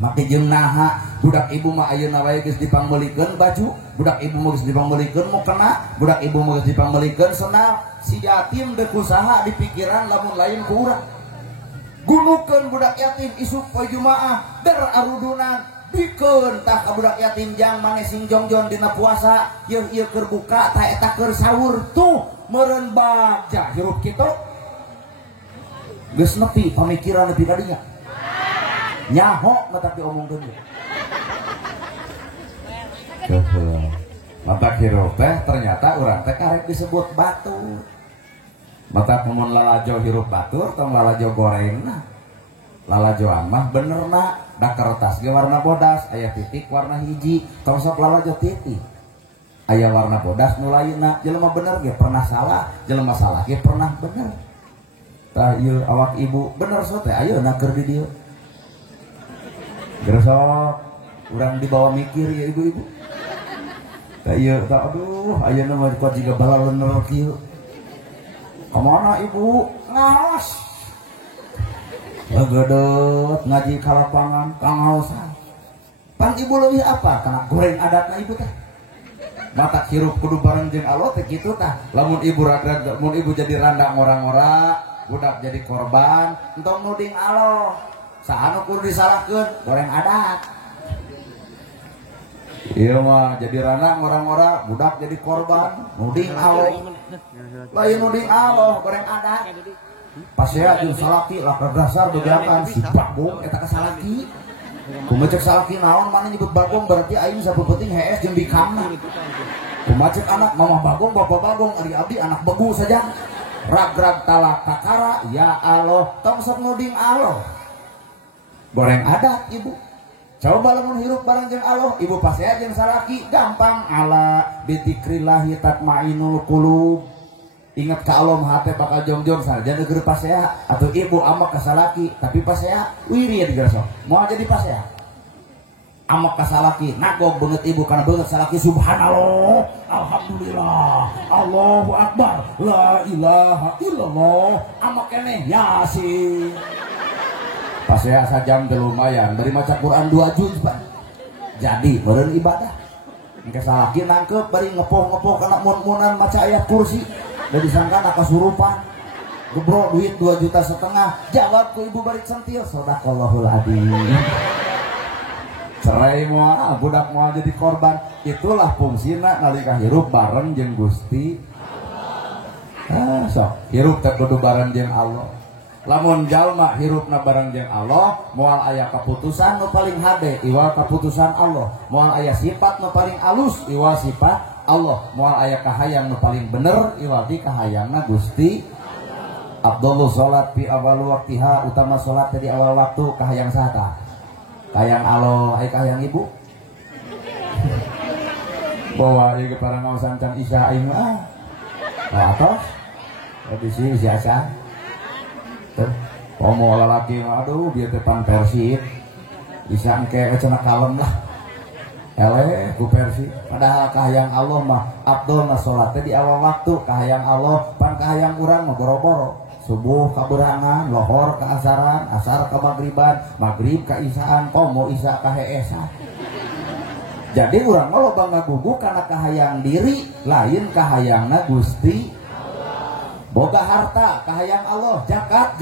Make jeung naha? Budak ibu mah ayeuna wae geus dipangbelikeun baju, budak ibu mah geus dipangbelikeun mukena, budak ibu mah geus dipangbelikeun sendal. Si yatim deuk usaha di pikiran lamun lain ku urang. Gunukeun budak yatim isuk poe Jumaah ber arudunan. Bikeun tah ka budak yatim jang mane sing jongjon dina puasa, ieu keur buka tah eta keur sahur tuh meureun baja hirup kitu. Geus nepi pamikiran nepi ka dinya. Nyaho mata diomongkeun. Mata hirup teh ternyata urang teh karek disebut batur. Mata mun lalajo hirup batur tong lalajo gorengna. Lalajoan mah benerna da kertas ge warna bodas, aya titik warna hiji, tong sok lalajo titik. Aya warna bodas nu lainna, jelema bener ge pernah salah, jelema salah ge pernah bener. Tah ieu awak ibu bener so teh ayeuna keur di dieu. Gersok urang dibawa mikir ya ibu-ibu. Tah ieu tah aduh ayeuna mah kok jiga balaleuneur kieu. Kamana ibu? Ngaos. Legedot ngaji kalapangan kangaosan. Pan ibu leuwih apa? Kana goreng adatna ibu teh. Mata hirup kudu bareng jeung Allah teh kitu tah. Lamun ibu ragrag, lamun ibu jadi randang orang-orang, budak jadi korban, entong nuding Allah. Saanu kudu disalahkeun goreng adat. Iya mah jadi randang orang-orang, budak jadi korban, nuding Allah. Lain nuding Allah goreng adat. Pasea jeung salaki lah dasar bejakan si Bagong eta ka salaki. Kumacek salaki naon mana nyebut Bagong berarti aing sapuputing hees jeung bikangna. Kumacek anak mama Bagong bapak Bagong ari abdi anak begu saja. Ragrag talak kakara ya Allah tong sok nuding Allah. Goreng adat ibu. Coba lamun hirup bareng jeung Allah, ibu pasea jeung salaki gampang ala bidzikrillahi tatmainul qulub. Ingat ka Allah hate bakal jongjong saja neueur pasea atau ibu amak ka salaki tapi pasea wiri di garso. Moal jadi pasea. Amak ka salaki nagog beungeut ibu kana beungeut salaki subhanallah, alhamdulillah, Allahu akbar, la ilaha illallah. Amak keneh yasin. Pasea sajam teh lumayan dari maca Quran 2 juz Pak. Jadi meureun ibadah. Engke salaki nangkep bari ngepoh-ngepoh kana mun-munan maca ayat kursi. Da disangka kasurupan. Gebro duit 2,5 juta. Jawab ku ibu bari sentil sadaqallahul adzim. Cerai moal budak moal jadi korban. Itulah fungsina nalika hirup bareng jeung Gusti Allah. Sok hirup teh kudu bareng jeung Allah. Lamun jalma hirupna bareng jeung Allah, moal aya kaputusan nu paling hade, iwal kaputusan Allah. Moal aya sifat nu paling alus, iwal sifat Allah. Moal aya kahayang nu paling bener, iwal di kahayangna Gusti. Afdhalul salat fi awal waqtiha, utama salat di awal waktu kahayang saha? Kahayang Allah, ai kahayang ibu. Bawa ieu para ngaosan can Isya aing mah. Atos. Di sini si Asya. Pomo lalaki aduh dia depan Persib bisa engke cenah kalem lah ele ku Persib padahal kahayang Allah mah afdol na salatnya di awal waktu kahayang Allah pan kahayang urang mah boro-boro subuh kaberangan lohor ka asaran asar ka magriban magrib ka isaan pomo isa ka heesan jadi urang mah loba ngagugu kana kahayang diri lain kahayangna Gusti boga harta kahayang Allah zakat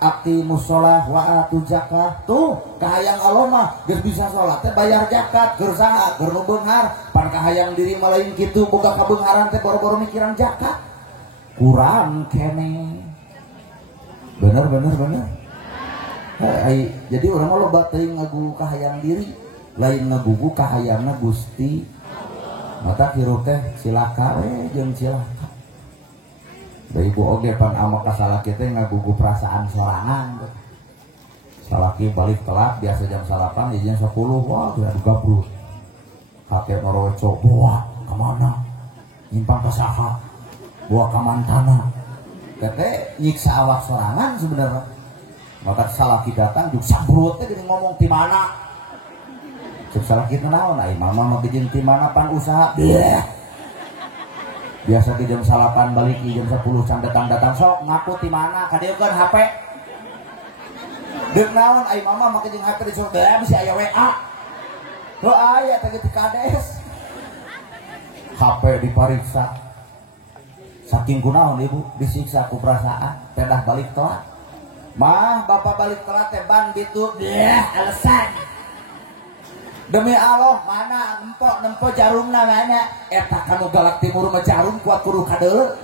aqimus shalah wa atuz zakat tuh kahayang Allah mah geus bisa salat teh bayar zakat keur saha keur nu beunghar pan kahayang diri mah lain kitu boga kabeungharan teh boro-boro mikiran zakat kurang kene bener jadi urang mah loba teuing ngagugu kahayang diri lain ngagugu kahayangna Gusti mata hirup teh cilaka we jeung cilaka. Da ibu oge pan amak ka salaki teh ngagugu perasaan sorangan. Salaki balik telat biasa jam 8 jam 10 wah udah gabrus. Kakek noroco bawa kemana? Nyimpang ka saha? Bawa ka mantana. Tete nyiksa awak sorangan sebenarnya. Maka salaki datang juk sabrut teh geuning ngomong ti mana? Cek salaki teh naon ai mama mah bikin ti mana pan usaha. Biasa di jam 8 balik di jam 10 can datang sok ngaku di mana kadeukeun HP deuk naon ai mama make jeung HP disuruh teh bisa aya WA heuh aya teh ti kades HP dipariksa saking kunaon ibu disiksa ku perasaan pedah balik telat mah bapak balik telat teh ban bitu alasan demi Allah mana nempo jarumna mana eta kanu galak timur mah jarum kuat kudu kadeuleu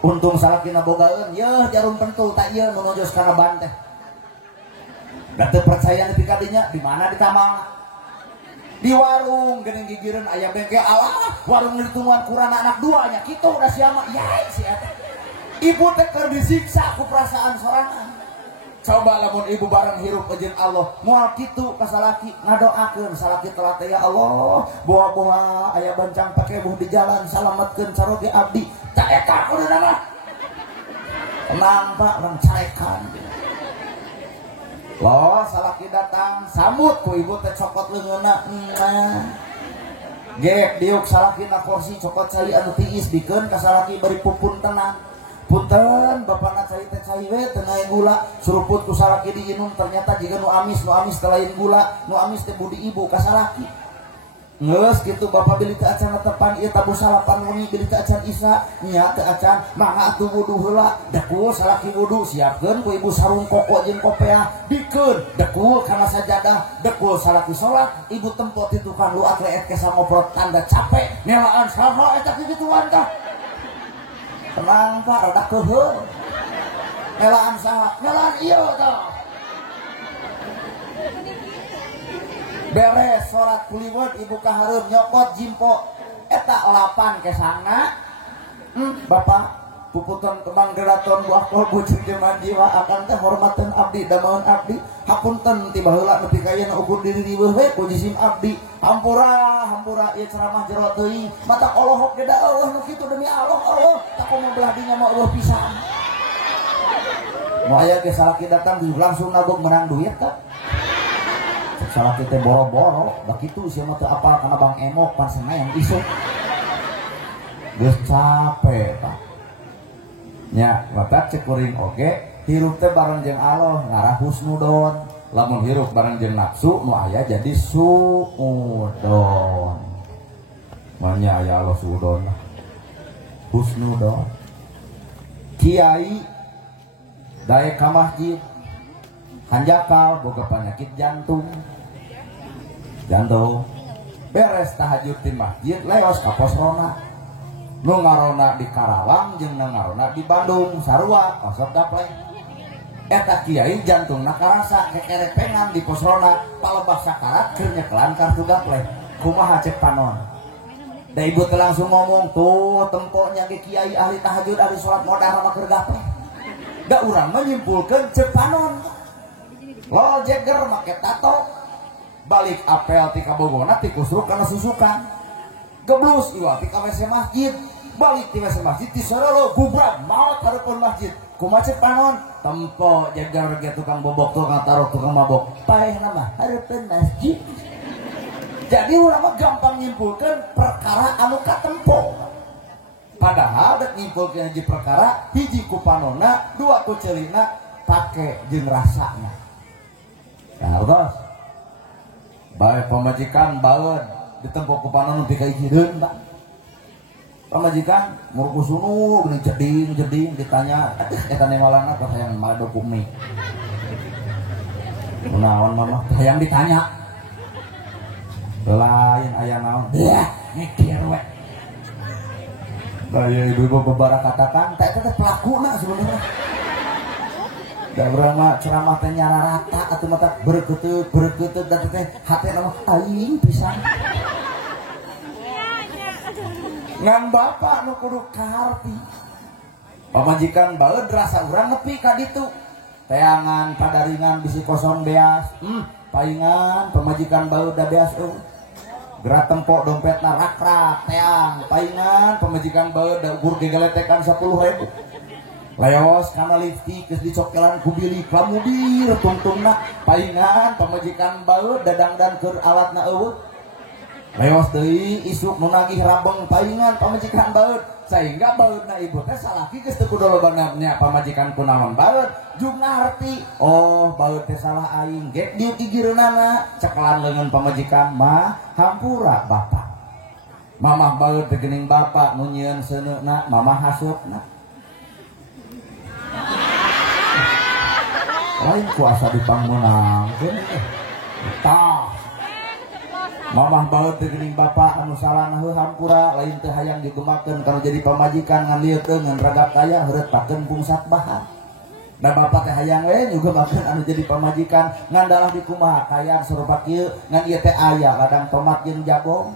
untung salakina bogaeun yeuh jarum pentul tak ieu nu nojos kana ban teh da teu percaya nepi ka dinya di mana di tamang di warung geuning gigireun aya bengkel alah warung ditungguan kurang anak dua nya kitu da sia mah yai si eta ibu teh keur disiksa ku perasaan sorangan. Coba lamun ibu bareng hirup jeung Allah moal kitu ka salaki ngadoakeun salaki telat ya Allah boa-boa aya bancang pake buh di jalan salametkeun caroge abdi tak eta kuduna mah tenang Pak urang carekan loh salaki datang sambut ku ibu teh cokot leungeunna gek diuk salakina porsi cokot cali anu tiis dikeun ka salaki bari pupun tenang punten bapakna cai teh cai we teu nae gula suruput ku salaki diinum ternyata jika nu amis telain gula nu amis teh budi ibu ka salaki geus kitu bapak beli teh acan tepan ieu tabu salapan wengi beli teh acan isya nya teh acan mangga atuh wudu heula dekul salaki wudu siapkeun ku ibu sarung koko jeung kopiah dikeun dekul kana sajadah dekul salaki salat ibu tempot itu kan lu atleet ke sangoprot tanda capek nelaan saha eta kigituan tah tenang Pak rada keuheung nelaan saha nelaan ieu tah beres sholat kuliwet ibu kahareum nyokot jimpo eta lapan kesana bapak puputan kembang geraton buah kolbu jeung jiwa akan teh hormateun abdi damaeun abdi hapunten tiba heula nepi ka ieu ukur diri riweuh we ku jisim abdi hampura ieu ceramah jero teuing mata Allah ge da Allah nu kitu demi Allah tak komo belah dinya mah Allah pisan mau aya ge salaki datang langsung nabok menang duit tah salah kita boro-boro begitu sih mah teu apal karena Bang Emok pan Senayan isuk geus capek Pak nya maka cek kuring oge hirup teh bareng jeung Allah ngarah husnudon lamun hirup bareng jeung nafsu nu aya jadi suudon manya aya Allah suudon husnudon kiai daek ka masjid hanjakal boga penyakit jantung beres tahajud di masjid leos ka posrona nu ngarona di Karawang jeung nu ngarona di Bandung sarua osok daplek eta kiai jantungna karasa kekerepengan di posrona palebah sakarat keur nyekelan kartu gaplek kumaha cek panon da ibu teh langsung ngomong tuh tempoknya di kiai ahli tahajud ahli salat modal mah keur gaplek da urang mah nyimpulkeun cek panon lo Jagger make tato balik apel ti kabogona ti kusruk kana susukan geblus iwa ti ka WC masjid balik ti WC masjid ti sorolo gubrak maot hareupeun masjid kumaha cek panon tempo Jagger ge tukang bobok tukang taruh tukang mabok paehna mah hareupeun masjid jadi urang mah gampang nyimpulkeun perkara anu katempo padahal dek nyimpulkeun hiji perkara hiji ku panonna dua ku ceulina pake jeung rasana nah bos baik pamajikan baeud ditempo ku panon nepi ka ijireun Pak pamajikan murku sunu geuning jeding ditanya eta nengolanna pas hayang mado kumi kunaon mama hayang ditanya lain aya naon ya mikir we da ieu ibu babara katakan teh teh pelakuna sebenarnya da urang mah ceramah teh nyara rata atuh mata berkeuteup da teh hatena mah aing pisan. Ngan bapak nu kudu kaharti. Pamajikan baeud rasa urang nepi ka ditu. Teangan padaringan bisi kosong beas. Paingan pamajikan baeud da beas gerak tempok dompetna rak-rak teang. Paingan pamajikan baeud da ukur gegeletekan 10.000. Leos kana lipstik geus dicokelan ku bilik lamudir tungtungna paingan pamajikan baeud dadangdan keur alatna eueuh leos deui isuk nu nagih rabeng paingan pamajikan baeud sehingga baeudna ibu teh salaki geus teu kudu lobana nya pamajikan kunaon baeud jug ngarti oh baeud teh salah aing ge dieu ti gireunana cekelan leungeun pamajikan mah hampura bapak mamah baeud teh geuning bapak nu nyieun seuneuna mamah haseupna lain kuasa dipangmenang tah mamah baeud teh geuning bapak anu salahna heuh hampura lain teh hayang digemakeun kana jadi pamajikan ngan lieu teh ngan ragap kaya heureutakeun pungsat bahan da bapak teh hayang we nyugemakeun anu jadi pamajikan ngan dalah di kumaha kaya sarupa kieu ngan ieu teh aya ladang tomat jeung jagong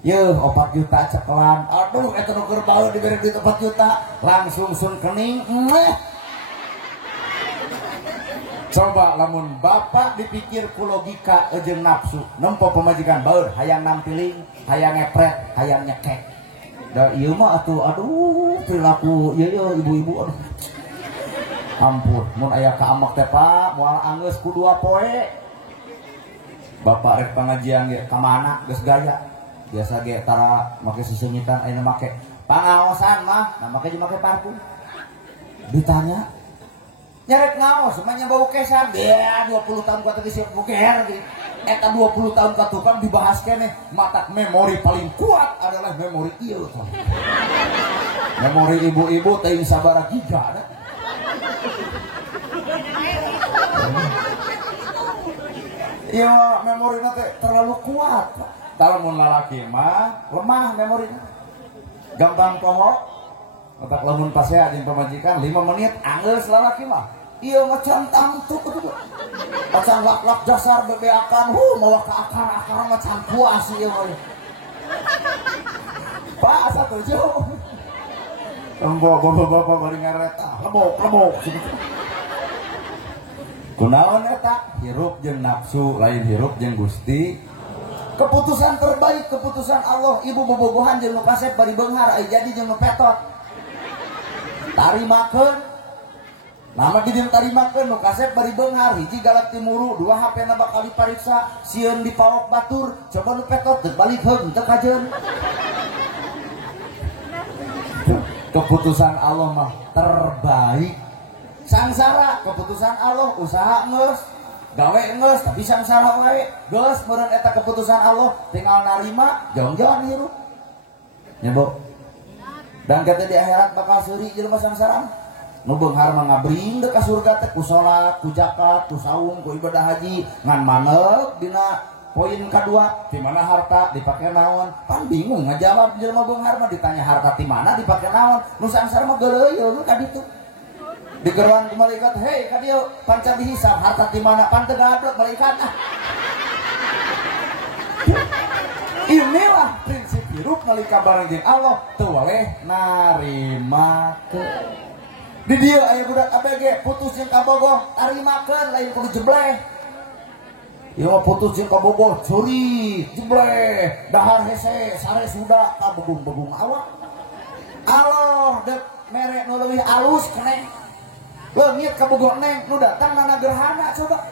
yeuh 4 juta cekelan aduh eta nu keur baeud dibere duit 4 juta langsung sun kening coba lamun bapak dipikir ku logika jeung nafsu nempo pamajikan baeud hayang nampiling hayang ngepret hayang nyekek da ieu mah atuh aduh perilaku ieu ibu-ibu aduh ampun mun aya ka amak teh Pak moal anggeus ku 2 poe bapak rek pangajian ge ka mana geus gaya biasa ge tara make sesengitan ayeuna make pangaosan mah nah make jeung make parfum ditanya nyerek ngaos semuanya bau kesan ya 20 tahun kata disir buker gitu. Eta 20 tahun ka tukang dibahas kene mata memori paling kuat adalah memori ieu memori ibu-ibu teuing sabaraha giga da. Iya memori teh terlalu kuat. Kalau mun lalaki mah lemah memorinya. Gampang poho. Otak lamun pasea jeung pamajikan 5 menit anggeus lalaki mah. Ieu macan tangtuk atuh. Macan lak-lak dasar bebeakan mawa ka akar-akar macan puas ieu mah. Pak satuju. Bapak bari ngareta, lebok. Kunaon eta? Hirup jeung nafsu lain hirup jeung Gusti. Keputusan terbaik keputusan Allah. Ibu bobogohan jeung nu kasep bari beunghar aya jadi jeung nu petot. Tarimakeun. Nama di dieu tarimakeun nu kasep bari beunghar hiji galak timuru, 2 HP-na bakal dipariksa, sieun dipawok batur, coba nu petot teu balik heung teu kajeun. Keputusan Allah mah terbaik. Sangsara keputusan Allah usaha ngeus gawe ngeus tapi sangsara wae geus meureun eta keputusan Allah tinggal narima jong-jong hirup nya Bo dan kata di akhirat bakal seuri jelema sangsara nu beunghar mah ngabring deuk ka surga teh ku salat ku zakat ku saum ku ibadah haji ngan maneg dina poin kedua di mana harta dipake naon pan bingung ngajawab jelema beunghar mah ditanya harta di mana dipake naon nu sangsara mah geuleuh ka ditu dikeruan ke malaikat, hei kadieu panca dihisab harta di mana pan teu gablek malaikat ah. Inilah prinsip hirup nalika bareng jeung Allah teu waleh narimakeun. Di dieu aya budak ABG putus jeung kabogoh tarimakeun lain kudu jebleh. Ieu mah putus jeung kabogoh curi jebleh dahar hese sare suda ka begung-begung awak. Allah dek mere nu leuwih alus keneh. Leungit kabogoh neng nu datang nana gerhana coba.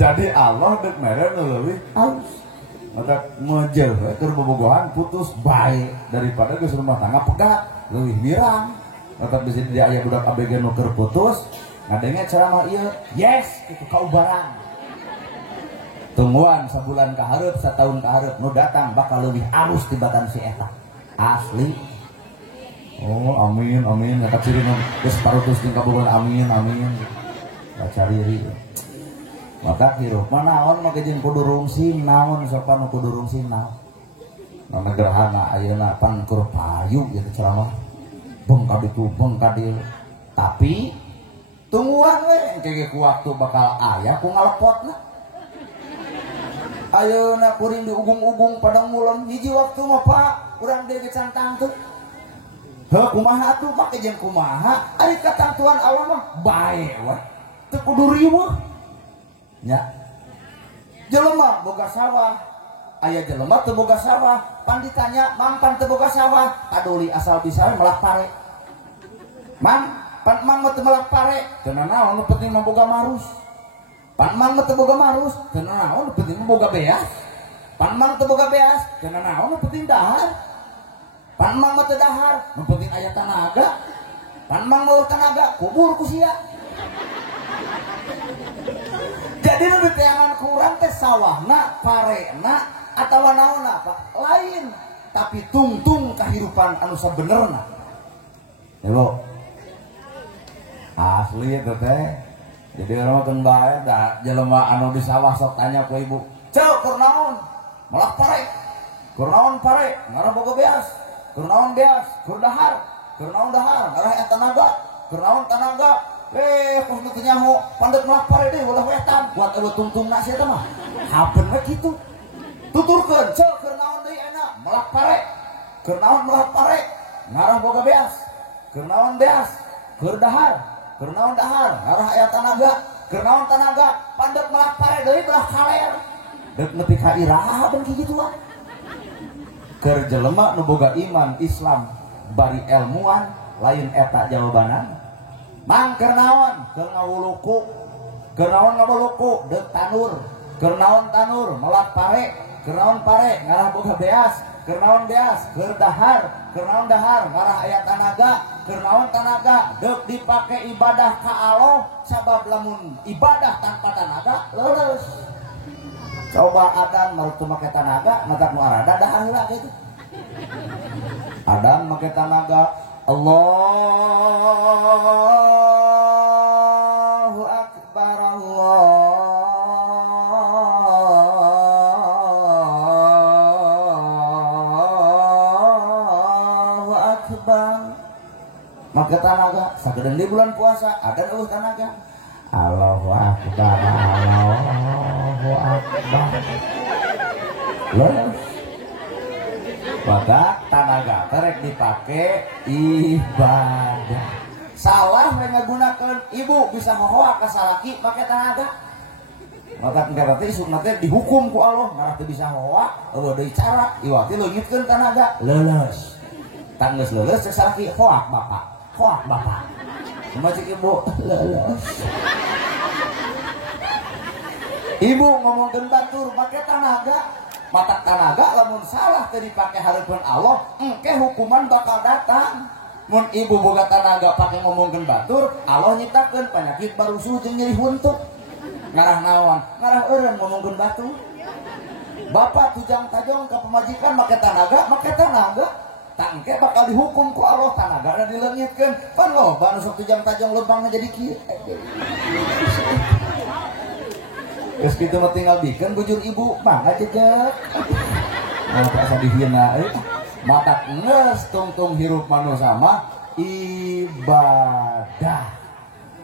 Jadi Allah dek mere nu leuwih alus. Mata ngejel keur bobogohan putus bae daripada geus rumah tangga pegat leuwih mirang. Mata bisi dia aya budak ABG nu keur putus ngadenge ceramah ieu yes kitu kaubaran. Tungguan sebulan ka hareup setahun ka hareup nu datang bakal leuwih alus tibatan si eta asli. Oh amin eta ciri nu geus parutus jeung kabogohan amin bacariri. Maka hirup mah naon make jeung kudu rungsing naon sopan nu kudu rungsing naon. Nana gerhana ayeuna pan keur payu ieu ceramah. Beng ka ditu beng ka dieu. Tapi tungguan we engke ku waktu bakal aya ku ngalepotna. Ayeuna kuring di ugung-ugung padang mulem hiji waktu mah Pak urang deui cantang tuh. Heuh kumaha atuh make jeung kumaha ari katantuan Allah mah bae we. Teu kudu riweuh. Nya. Jelema boga sawah, aya jelema teu boga sawah, pan ditanya, "Mang pan teu boga sawah?" Kaduli asal bisa melah pare. Mang, pan mang teu melah pare, teu naon nu penting mah boga marus. Pan mang teu boga marus, teu naon nu penting boga beas. Pan mang teu boga beas, teu naon nu penting dahar. Pan mang teu dahar, nu penting aya tanaga. Pan mang mau tanaga, kubur ku sia. Jadi nu diteangan kurang teh sawahna, parena atawa naonna Pak? Lain, tapi tungtung kahirupan anu sabenerna. Helo. Asli eta teh. Jadi orang mah bae da jelema anu di sawah sok tanya ku ibu. "Ceu keur naon?" "Malah pare." "Keur naon pare?" "Ngarah boga beas." "Keur naon beas?" "Keur dahar." "Keur naon dahar?" "Ngarah eta tanaga." "Keur naon tanaga?" Kos teu nyaho, pandeg malah pare deui ulah wetan. Buat eueuh tungtungna sia teh mah. Habeun we kitu. Tuturkeun, "Ceu keur naon deui ana?" "Malah pare." "Keur naon malah pare?" "Ngarah boga beas." "Keur naon beas?" "Keur dahar." "Keur naon dahar?" "Ngarah aya tanaga." "Keur naon tanaga?" "Pandeg malah pare deui belah kaler." Deuk nepi ka iraha beun kitu mah. Keur jelema nu boga iman Islam bari ilmuwan lain eta jawabanna. "Mang keur naon?" "Keur ngawuluku." "Keur naon ngawuluku?" "Deuk tanur." Keur naon tanur melak pare, keur naon pare ngarah boga beas, keur naon beas keur dahar, keur naon dahar ngarah aya tanaga, keur naon tanaga deuk dipake ibadah ka Allah. Sabab lamun ibadah tanpa tanaga leres. Coba Adam mau teu make tanaga matak nu arada dahar heula kitu. Adam make tanaga, Allahu Akbar, Allahu Akbar. Make tanaga sagedeung di bulan puasa ada eueuh tanaga. Allahu Akbar, Allahu Akbar. Leres. Maka tanaga terek dipake ibadah. Salah mereka gunakan ibu bisa ngohoak ka salaki pakai tanaga. Maka berarti isuk nanti dihukum ku Allah ngarah teu bisa ngohoak, eueuh deui cara iwati leungitkeun tanaga leuleus. Tanggeus leuleus cek salaki hoak bapak. Hoak bapak. Macik ibu leuleus. Ibu ngomongkeun batur pakai tanaga. Mata tanaga lamun salah teu dipake hareupeun Allah, engke hukuman bakal datang. Mun ibu boga tanaga pake ngomongkeun batur, Allah nyiptakeun penyakit barusuh jeung nyeri huntuk. Ngarah naon? Ngarah eureun ngomongkeun batur. Bapak tujang tajong ka pemajikan make tanaga, tangke bakal dihukum ku Allah, tanagana dileungitkeun. Pan loba nu sok tujang tajong lebangna jadi kieu. Terus kita mau tinggal bikin bujur ibu mangga jejak. Nah, terasa dihina, matak nges tungtung hirup manusia mah ibadah.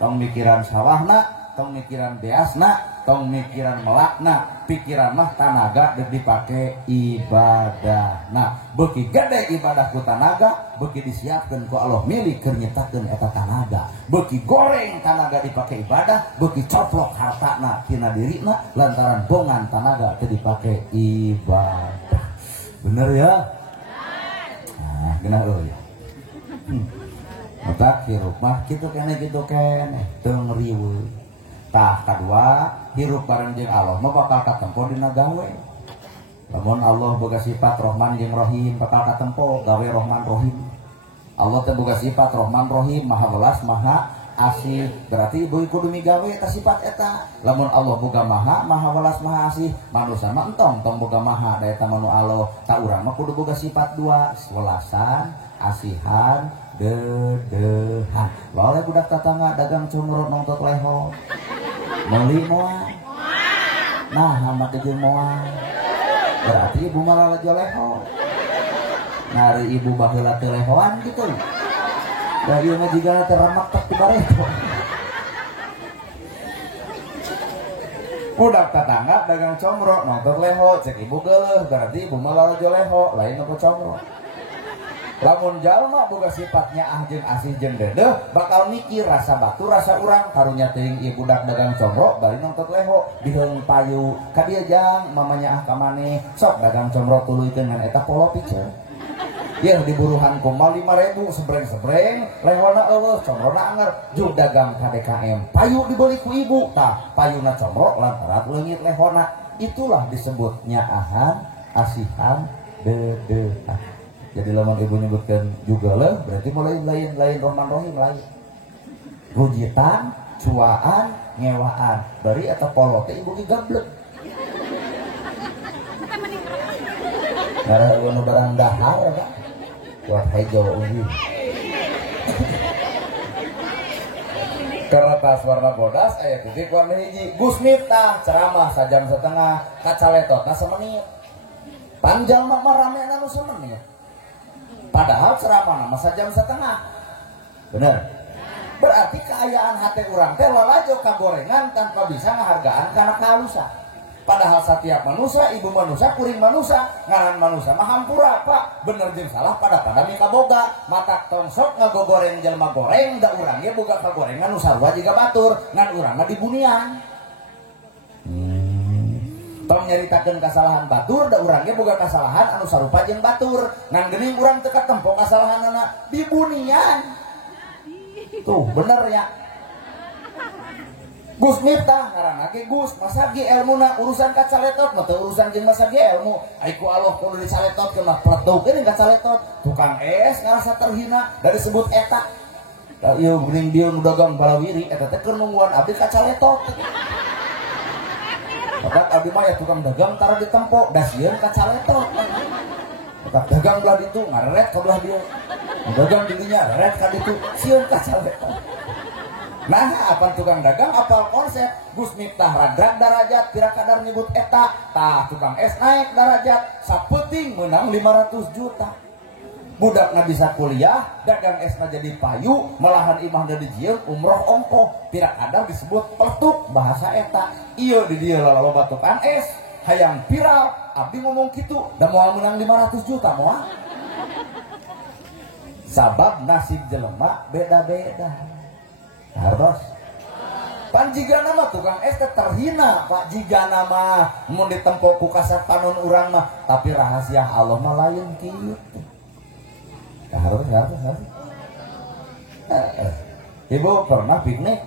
Tong mikiran sawahna, tong mikiran beasna, tong mikiran melakna, pikiran mah tanaga dek dipake ibadah. Nah, beuki gede ibadah ku tanaga, beuki disiapkeun ku Allah milik keur nyiptakeun eta tanaga. Beuki goreng tanaga dipake ibadah, beuki coplok hartana tina dirina lantaran bongan tanaga teu dipake ibadah. Bener ya? Nah, geunah euy. Mata hirup mah kitu keneh teu ngeriweuh. Tah kadua hirup bareng jeung Allah mah bakal katempo dina gawe. Lamun Allah boga sifat Rahman jeung Rahim bakal katempo gawe Rahman Rahim. Allah teh boga sifat Rahman Rahim, Maha Welas, Maha Asih. Berarti ibu kudu migawe eta sifat eta. Lamun Allah boga Maha Welas, Maha Asih, manusia mah entong boga Maha da eta manu Allah. Ta urang mah kudu boga sifat dua, welasan, asihan, dedehan. Lawan budak tatangga dagang cumrut nongtot leho. Meuli moal. Nah, hama teh jeung moal. Berarti ibu malah lejo leho. Nari ibu baheula teu lehoan kitu. Da ieu mah jigana teh remek tek ti bareto. Budak tatangga dagang comro nongtot leho, cek ibu geuleuh, berarti ibu malah lejo leho, lain nu comro. Lamun jalma boga sifatnya jeung asih jeung dedeh bakal mikir rasa batu rasa urang karunya teuing ieu budak dagang comro bari nongtot leho diheung payu ka dieu jang mamanya ka maneh sok dagang comro tuluikeun ngan eta polo piceun. Yeuh diburuhan kumal 5.000 sebreng-sebreng lehona eueuh comrona anger juk dagang ka DKM payu dibeli ku ibu tah payuna comro lantaran leungit lehona. Itulah disebutnya ahan asihan dedehan. Jadi lamun ibu nyebutkan juga lah, berarti mulai lain Rahman Rahim lain. Rujitan, cuaan, ngewaan, bari atau polote ibu gablek. Karena ibu barang dahar ya Pak. Buat hijau unggul. Kertas warna bodas, ayat titik warna hiji. Gus Miftah ceramah sajam setengah, kacaletotna semenit. Panjang mah ramena nu semenit. Padahal ceramah nama sajam setengah. Bener. Berarti keayaan hati urang teh lalajo kagorengan tanpa bisa ngahargaan karena kalusa. Padahal setiap manusia, ibu manusia, kuring manusia, ngaran manusia mah hampura Pak. Bener jeung salah pada mika boga. Matak tongsok ngagogoreng jelema goreng da urang ge boga kagorengan nu sarua jiga batur, ngan urang mah di bunian. Tong nyaritakeun kasalahan batur da urang ge boga kasalahan anu sarupa jeung batur ngan geuning urang teu katempo kasalahanna di bunian. Tuh bener ya. Gus Miftah ngaranna ge Gus masagi elmuna urusan kacaletot mah teu urusan jeung masagi ilmu aiku Allah kudu dicaletot ke mah peletukeun kacaletot tukang es ngarasa terhina dari sebut eta ieu geuning dieu nu dagang balawiri eta teh keur nungguan abdi kacaletot maka abdi mah ya tukang dagang tara ditempo da sieun kacaletot maka dagang belah ditu ngareret ka belah dieu dagang di dinya reret ka ditu sieun kacaletot. Nah, apa tukang dagang apal konsep Gus Miftah ragrak darajat pira kadar nyebut eta tah tukang es naik darajat sapeting menang 500 juta budakna bisa kuliah dagang esna jadi payu malahan imah dari dijieun umroh ongkoh pira kadar disebut peletuk bahasa eta ieu di dieu loba tukang es hayang viral abdi ngomong kitu da moal menang 500 juta moal sabab nasib jelema beda-beda. Harus pan jigana mah tukang es teh terhina Pak jigana mah mun ditempo ku kasapanon urang mah tapi rahasia Allah mah lain kitu harus Ibu pernah piknik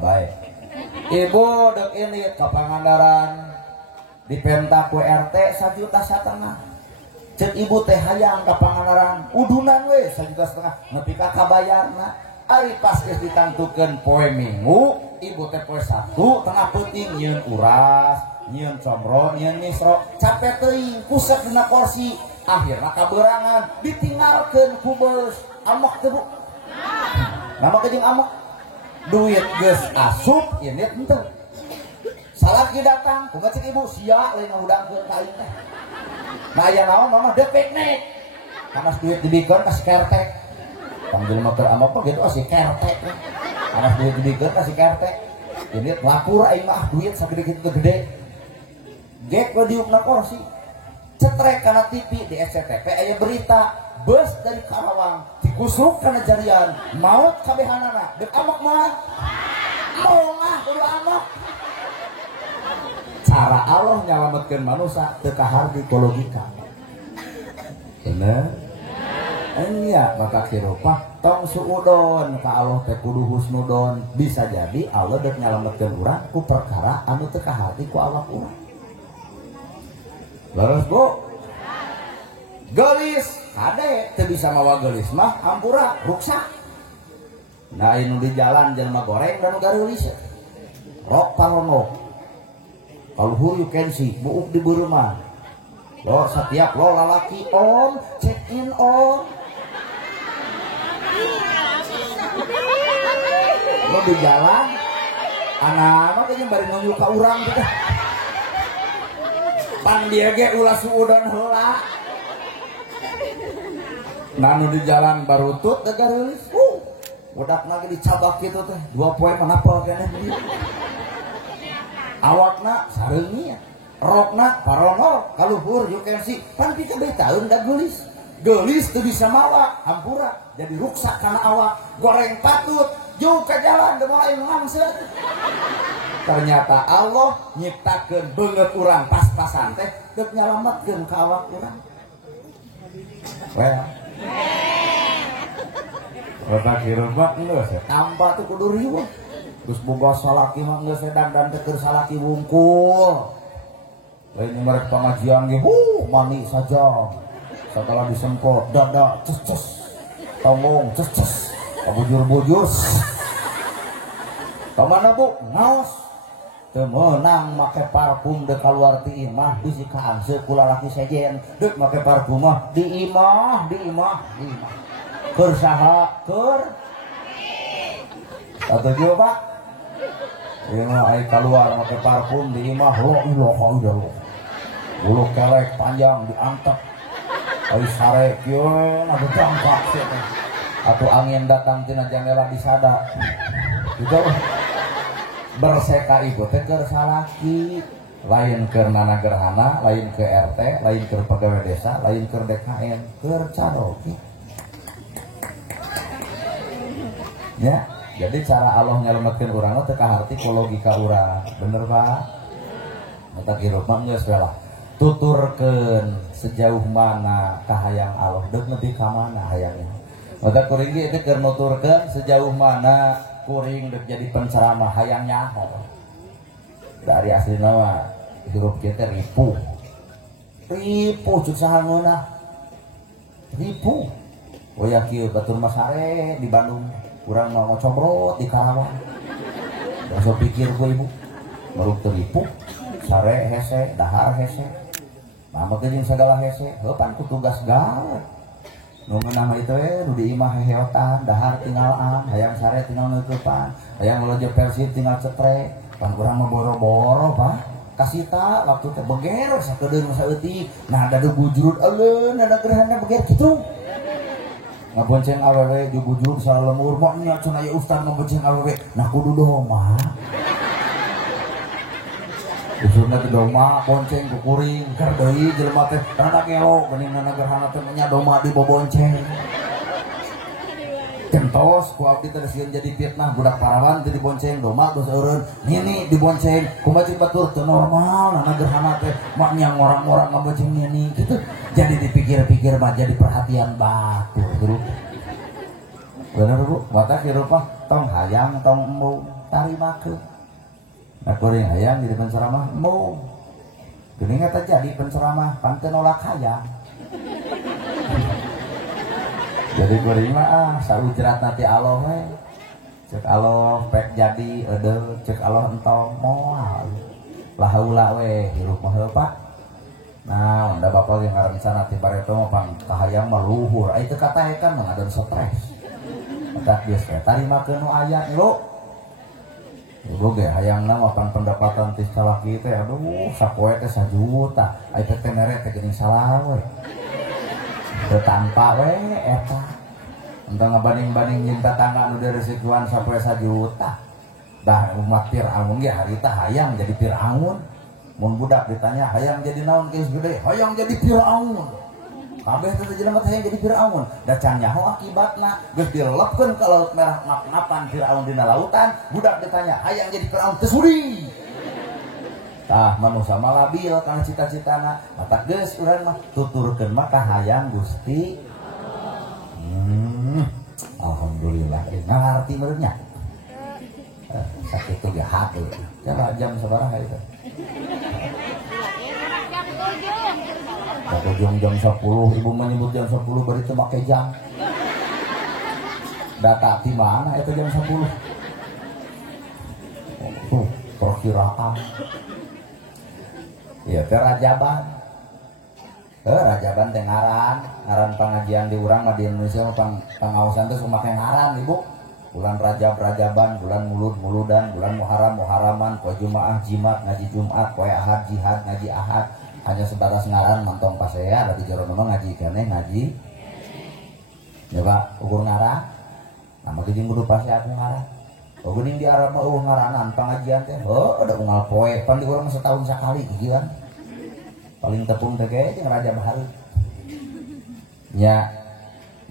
baik Ibu dek ini ke Pangandaran di pentak WRT 1,5 juta cek ibu teh hayang ke Pangandaran udunan we 1,5 juta nepi ka kabayarna ari pas geus ditantukeun poe Minggu ibu teh poe Sabtu tengah peuting nyieun uras nyieun comro nyieun misro capek teuing kusek dina kursi akhirna kaberangan ditinggalkeun ku beus amak teh Bu nama jeung amak duit geus asup ini henteu salaki datang kumaha cek ibu sia lain ngahudangkeun ka aing teh nah aya naon mama deu piknik panas duit dibikeun ka kertek panggil motor ama apa gitu si kertek anak duit dibikeun kasih kertek ini lapor aing mah duit sagede kitu gede gek we diukna kursi cetrek kana TV di SCTV aya berita bus dari Karawang dikusuk kana jarian maut kabehanana deuk amak mah moongah kudu amak cara Allah nyalametkeun manusia teu kahardi ku logika bener. Iya, maka kirupa tong suudon ka Allah teh kudu husnudon bisa jadi Allah dek nyalametkeun urang ku perkara anu teu kahati ku awak urang. Leres Bu? Gelis kade teu bisa mawa gelis mah hampura ruksak. Nah anu di jalan jelema goreng dan gareulis. Rok palono. Kaluhur you can see buuk di beureuman. Lo setiap lo lalaki on check in on lo di jalan anak-anak kayaknya bari nunjuk ka urang gitu pan dia ge ulah suudon heula nanu di jalan barutut teh gareulis budak lagi dicabak gitu teh 2 poe manapal keneh awakna sareungnya rokna parono kaluhur you can see pan pika betaeun da gelis teu bisa mawa hampura jadi ruksak kana awak goreng patut jauh ke jalan teu mulai ngangseut ternyata Allah nyiptakeun beungeut urang pas-pasan teh deuk nyalametkeun ka awak urang well Bapak kieu mah geus tambah tuh kudu riweuh geus boga salaki mah geus sedang dan teu keur salaki wungkul lain merek pengajian ge mani saja segala disemprot dada cus tolong cus bujur kemana Bu ngaos temenang make parfum dek keluar ti imah bisi kaangse ku lalaki sejen dek make parfum mah di imah keur saha keur atuh Pak ieu mah ai keluar make parfum di imah lo ilaha illallah bulu kelek panjang diangkat ai sare kieu adu dampak sih atau angin datang tina jendela disada gitu berseka ibu teh keur salaki lain keur nana gerhana lain ke RT lain ke pegawai desa lain ke DKN keur caroki ya jadi cara Allah nyalametkeun urang teh kaharti ku logika urang bener Pak eta kieu mah geus we lah tuturkeun sejauh mana kahayang Allah deuk nepi ka mana hayangna maka kuring ieu teh keur nuturkeun sejauh mana kuring dek jadi penceramah hayang nyaho dari asli nama hirup kita ripuh cuk sahangeuna ripuh oh ya kieu batur masare di Bandung urang mau ngocobrot di Karawang so pikir ku ibu meruk ripuh sare hese dahar hese mama jeung segala hese heupan ku tugas gawe nu meunang itu nu di imah heheotan dahar tinggalan hayang sare tinggal neukepan hayang ngoloje Persib tinggal cetrek pan urang mah boro-boro Pak kasita waktu teh beger sakedeung saeutik nah ada bujurut euleun ada gerhana beger kitu ngabonceng awewe di bujurut salah lemur mah nya cenah aya ustaz ngabonceng awewe nah kudu doma usulna teh doma bonceng ku kuring keur deui jelema teh rada gelo geuning gerhana teh nya doma di bobonceng kentos ku abdi teh sieun jadi fitnah budak parawan teh dibonceng doma geus eureun nini dibonceng kumaha cik batur teu normal nana gerhana teh mak nyang orang-orang ngabonceng nini gitu jadi dipikir-pikir mah jadi perhatian batur guru bener Bu mata kirupa tong hayang tong embung tarimakeun nah kuring hayang jadi penceramah embung geuning eta jadi penceramah pan teu nolak hayang jadi kuring mah saujrat nanti Allah we cek Allah pek jadi eudeuh cek Allah entong moal la haula we hirup mah Pak nah unda bapak yang ngarencana ti bareto mah pan kahayang mah luhur ai teu kataekan mah ngadan stres tak geus teh tarimakeun nu aya lu ibu ge hayang nama pan pendapatan ti salaki teh aduh sapoe teh 1 juta ai teh mere teh geuning salah we teu tanpa we eta entah ngabanding-banding nyinta tangga nu diresikuan sapoe 1 juta dah umat Firaun ge harita hayang jadi Firaun mun budak ditanya hayang jadi naon geus gede hayang jadi Firaun kabeh teh jelema teh hayang jadi Firaun da can nyaho akibatna geus dilelepkeun ka laut merah ngap-ngapan Firaun dina lautan budak ditanya hayang jadi Firaun teu sudi tah manusia mah labil kana cita-citana mata geus urang mah tuturkeun mah ka hayang Gusti alhamdulillah ngarti benernya sakitu ge hate coba jam sabaraha itu jam 10 ibu menyebut jam 10 bari teu make jam data di mana itu jam 10 tuh perkiraan ya Rajaban Rajaban teh ngaran pengajian di urang mah di Indonesia pengawasan teh make ngaran ibu bulan Rajab Rajaban bulan Mulud Muludan bulan Muharram Muharraman poe Jumaah Jimat ngaji Jumat poe Ahad jihad ngaji Ahad hanya sebatas ngaran mantong pasea ada di jero nama ngaji keneh ngaji ya Pak ukur ngaran nama jeung kudu pasea aku ngaran geuning di Arab mah ngaranan pengajian teh ada unggal poe pan di urang setahun sakali kieu kan paling tepung teh ge jeung Raja Bahari nya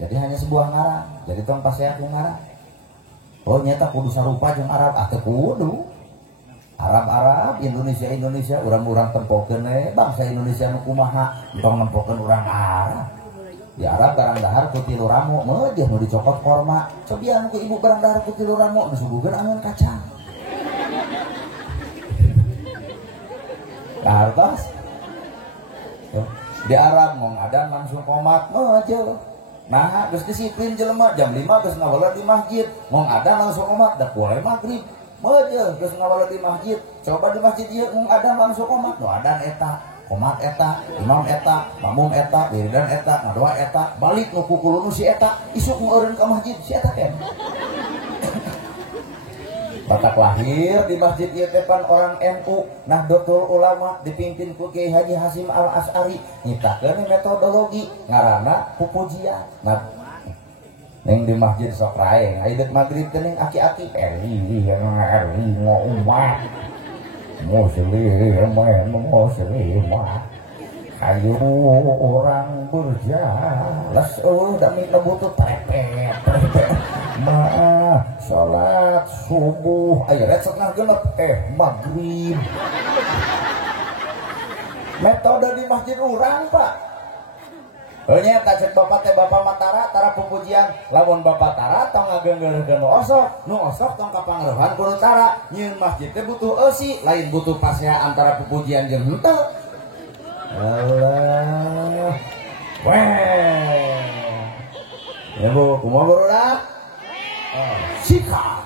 jadi hanya sebuah ngaran jadi tong pasea aku ngaran oh nyata kudu sarupa jeung Arab teu kudu Arab Indonesia urang-urang tempokeun bangsa Indonesia nu kumaha entong nempokeun urang Arab di Arab barang dahar ku 3 ramo meujeuh nu dicokot korma cobian ku ibu barang dahar ku 3 ramo nu suguhkeun angeun kacang hartos di Arab mong adan langsung komat meujeuh nah geus disiplin jelema jam 5 geus ngawala di masjid mong adan langsung komat da poe magrib meujeuh geus ngawala di masjid coba di masjid ieu mung adan langsung komat nu adan eta komat eta imam eta makmum eta wiridan eta ngadoa eta balik nu kukulun si eta isuk ngeureun ka masjid si eta kan batak lahir di masjid ieu teh pan orang NU Nahdlatul Ulama dipimpin ku Kiai Haji Hasyim Al Asy'ari nyiptakeun metodologi ngaranna pupujian neng di masjid sok raeng aya deuk magrib teh neng aki-aki ngo umat muslim ayo orang berjalan dami lebutu prepet salat subuh aya rek setengah genep magrib metode di masjid urang Pak Heunya tak cek bapak teh bapak matara tara pupujian lamun bapak tara tong ngagenggeurkeun nu osok tong kapangaruhan ku tara nyieun masjid teh butuh eusi lain butuh pasea antara pupujian jeung henteu. Allah. Weh. Ya Bu, kumaha burudak? Sikap.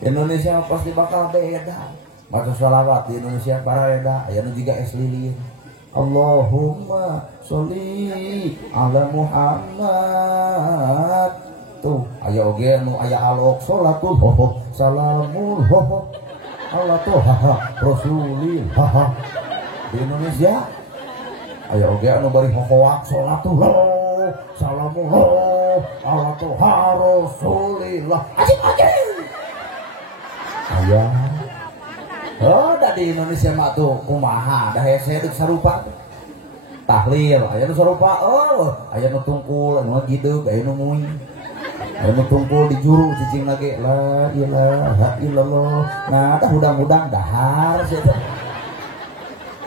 Indonesia pasti bakal beda. Maca sholawat di Indonesia parareda aya nu jiga es lilin. Allahumma sholli ala Muhammad. Tuh, aya oge anu aya alok sholatul hoho salamul hoho. Allah tuh Rasulil di Indonesia aya oge anu bari hohoak sholatul salamul Allah tuh Rasulillah. Ajib. Aya oh, di Indonesia mah tuh kumaha, dah hese teu sarupa. Tahlil, aya nu sarupa, aya nu tungkul, anu ngideg, aya nu muing. Aya nu tungkul di juru cicing lagi la ilaha illallah. Nah, tah hudang-hudang dahar sia teh.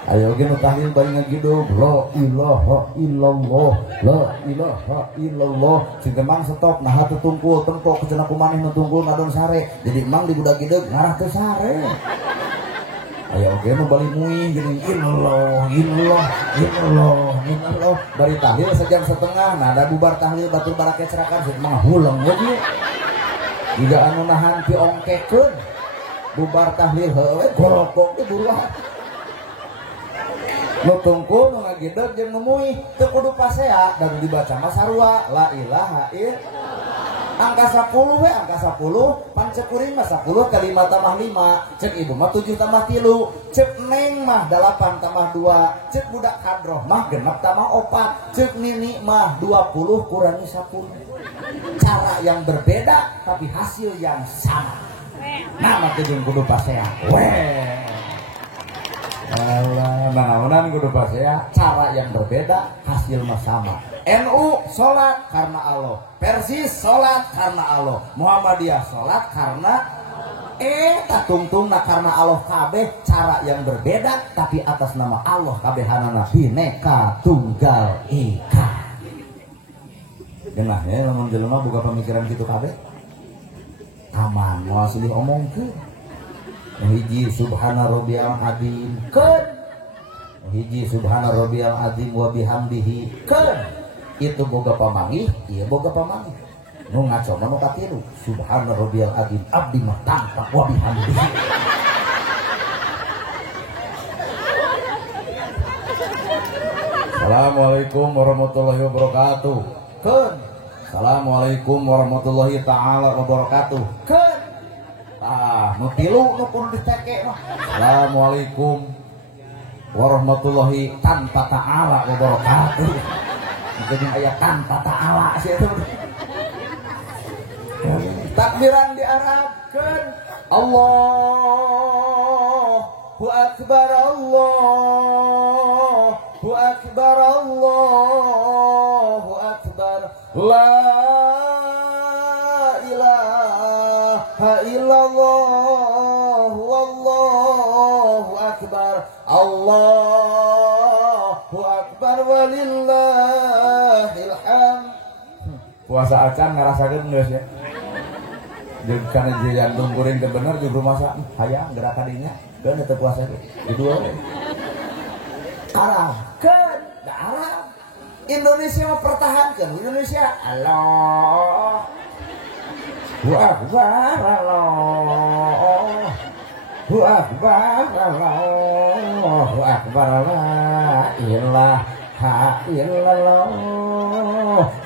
Aya oge nu tahlil bari ngagideg, la ilaha illallah, la ilaha illallah. Sing mang stop nah teu tungkul, tempok cenah kumaneh nu tungkul ngadon sare. Jadi mang di budak gideg ngarah teu sare. Aya oge nu bali muing geuning illallah bari tahlil sejam setengah. Nah ada bubar tahlil batur barake cerakan sih mah huleung we jiga anu nahan pi ongkekeun bubar tahlil heueuh gorokok teh buruan nu tungkul nu ngagideg jeung nu muih teu kudu pasea dan dibaca mah sarua la ilaha illallah. Angka 10 we, angka 10 pan cek kuring mah 10 kali 5 tambah 5 cek ibu mah 7 tambah 3 cek neng mah 8 tambah 2 cek budak kadroh mah 6 tambah 4 cek nini mah 20 kurangi 10. Cara yang berbeda tapi hasil yang sama. Nama jeung kudu pasea weh Allah naonan kudu pasea cara yang berbeda hasil mah sama. NU sholat karena Allah, Persis sholat karena Allah, Muhammadiyah sholat karena tungtungna karena Allah kabeh cara yang berbeda tapi atas nama Allah kabehanana Bhinneka Tunggal Ika. Dengar ya lamun jelema boga pamikiran kitu kabeh aman moal silih omongkeun. Hiji subhana rabbiyal azim keun. Hiji subhana rabbiyal azim wa bihamdihi keun. Itu boga pamanggih, iya boga pamanggih. Nu ngaco mah nu katilu subhana rabbiyal azim abdi mah tampak wa bihamdihi. Assalamualaikum warahmatullahi wabarakatuh. Keun. Assalamualaikum warahmatullahi taala wabarakatuh. Keun. Nu tilu nu kudu diteke mah. Assalamualaikum warahmatullahi tanpa taala wabarakatuh. Jadi ayat tanpa ta'ala sih itu. Takbiran diarabkan Allahu Akbar Allahu Akbar Allahu Akbar la ilaha illallah wallahu akbar Allahu Akbar walillahil hamd. Puasa acan ngarasakeun geus ya. Jeung kana jantung kuring teh bener di rumah sak hayang gerak kadinya keun teh puasa ge. Dua we. Arahkeun, da arah. Indonesia mah pertahankeun. Indonesia Allahu Akbar Allah. Allahu Akbar Allahu Akbar la ilaha illallah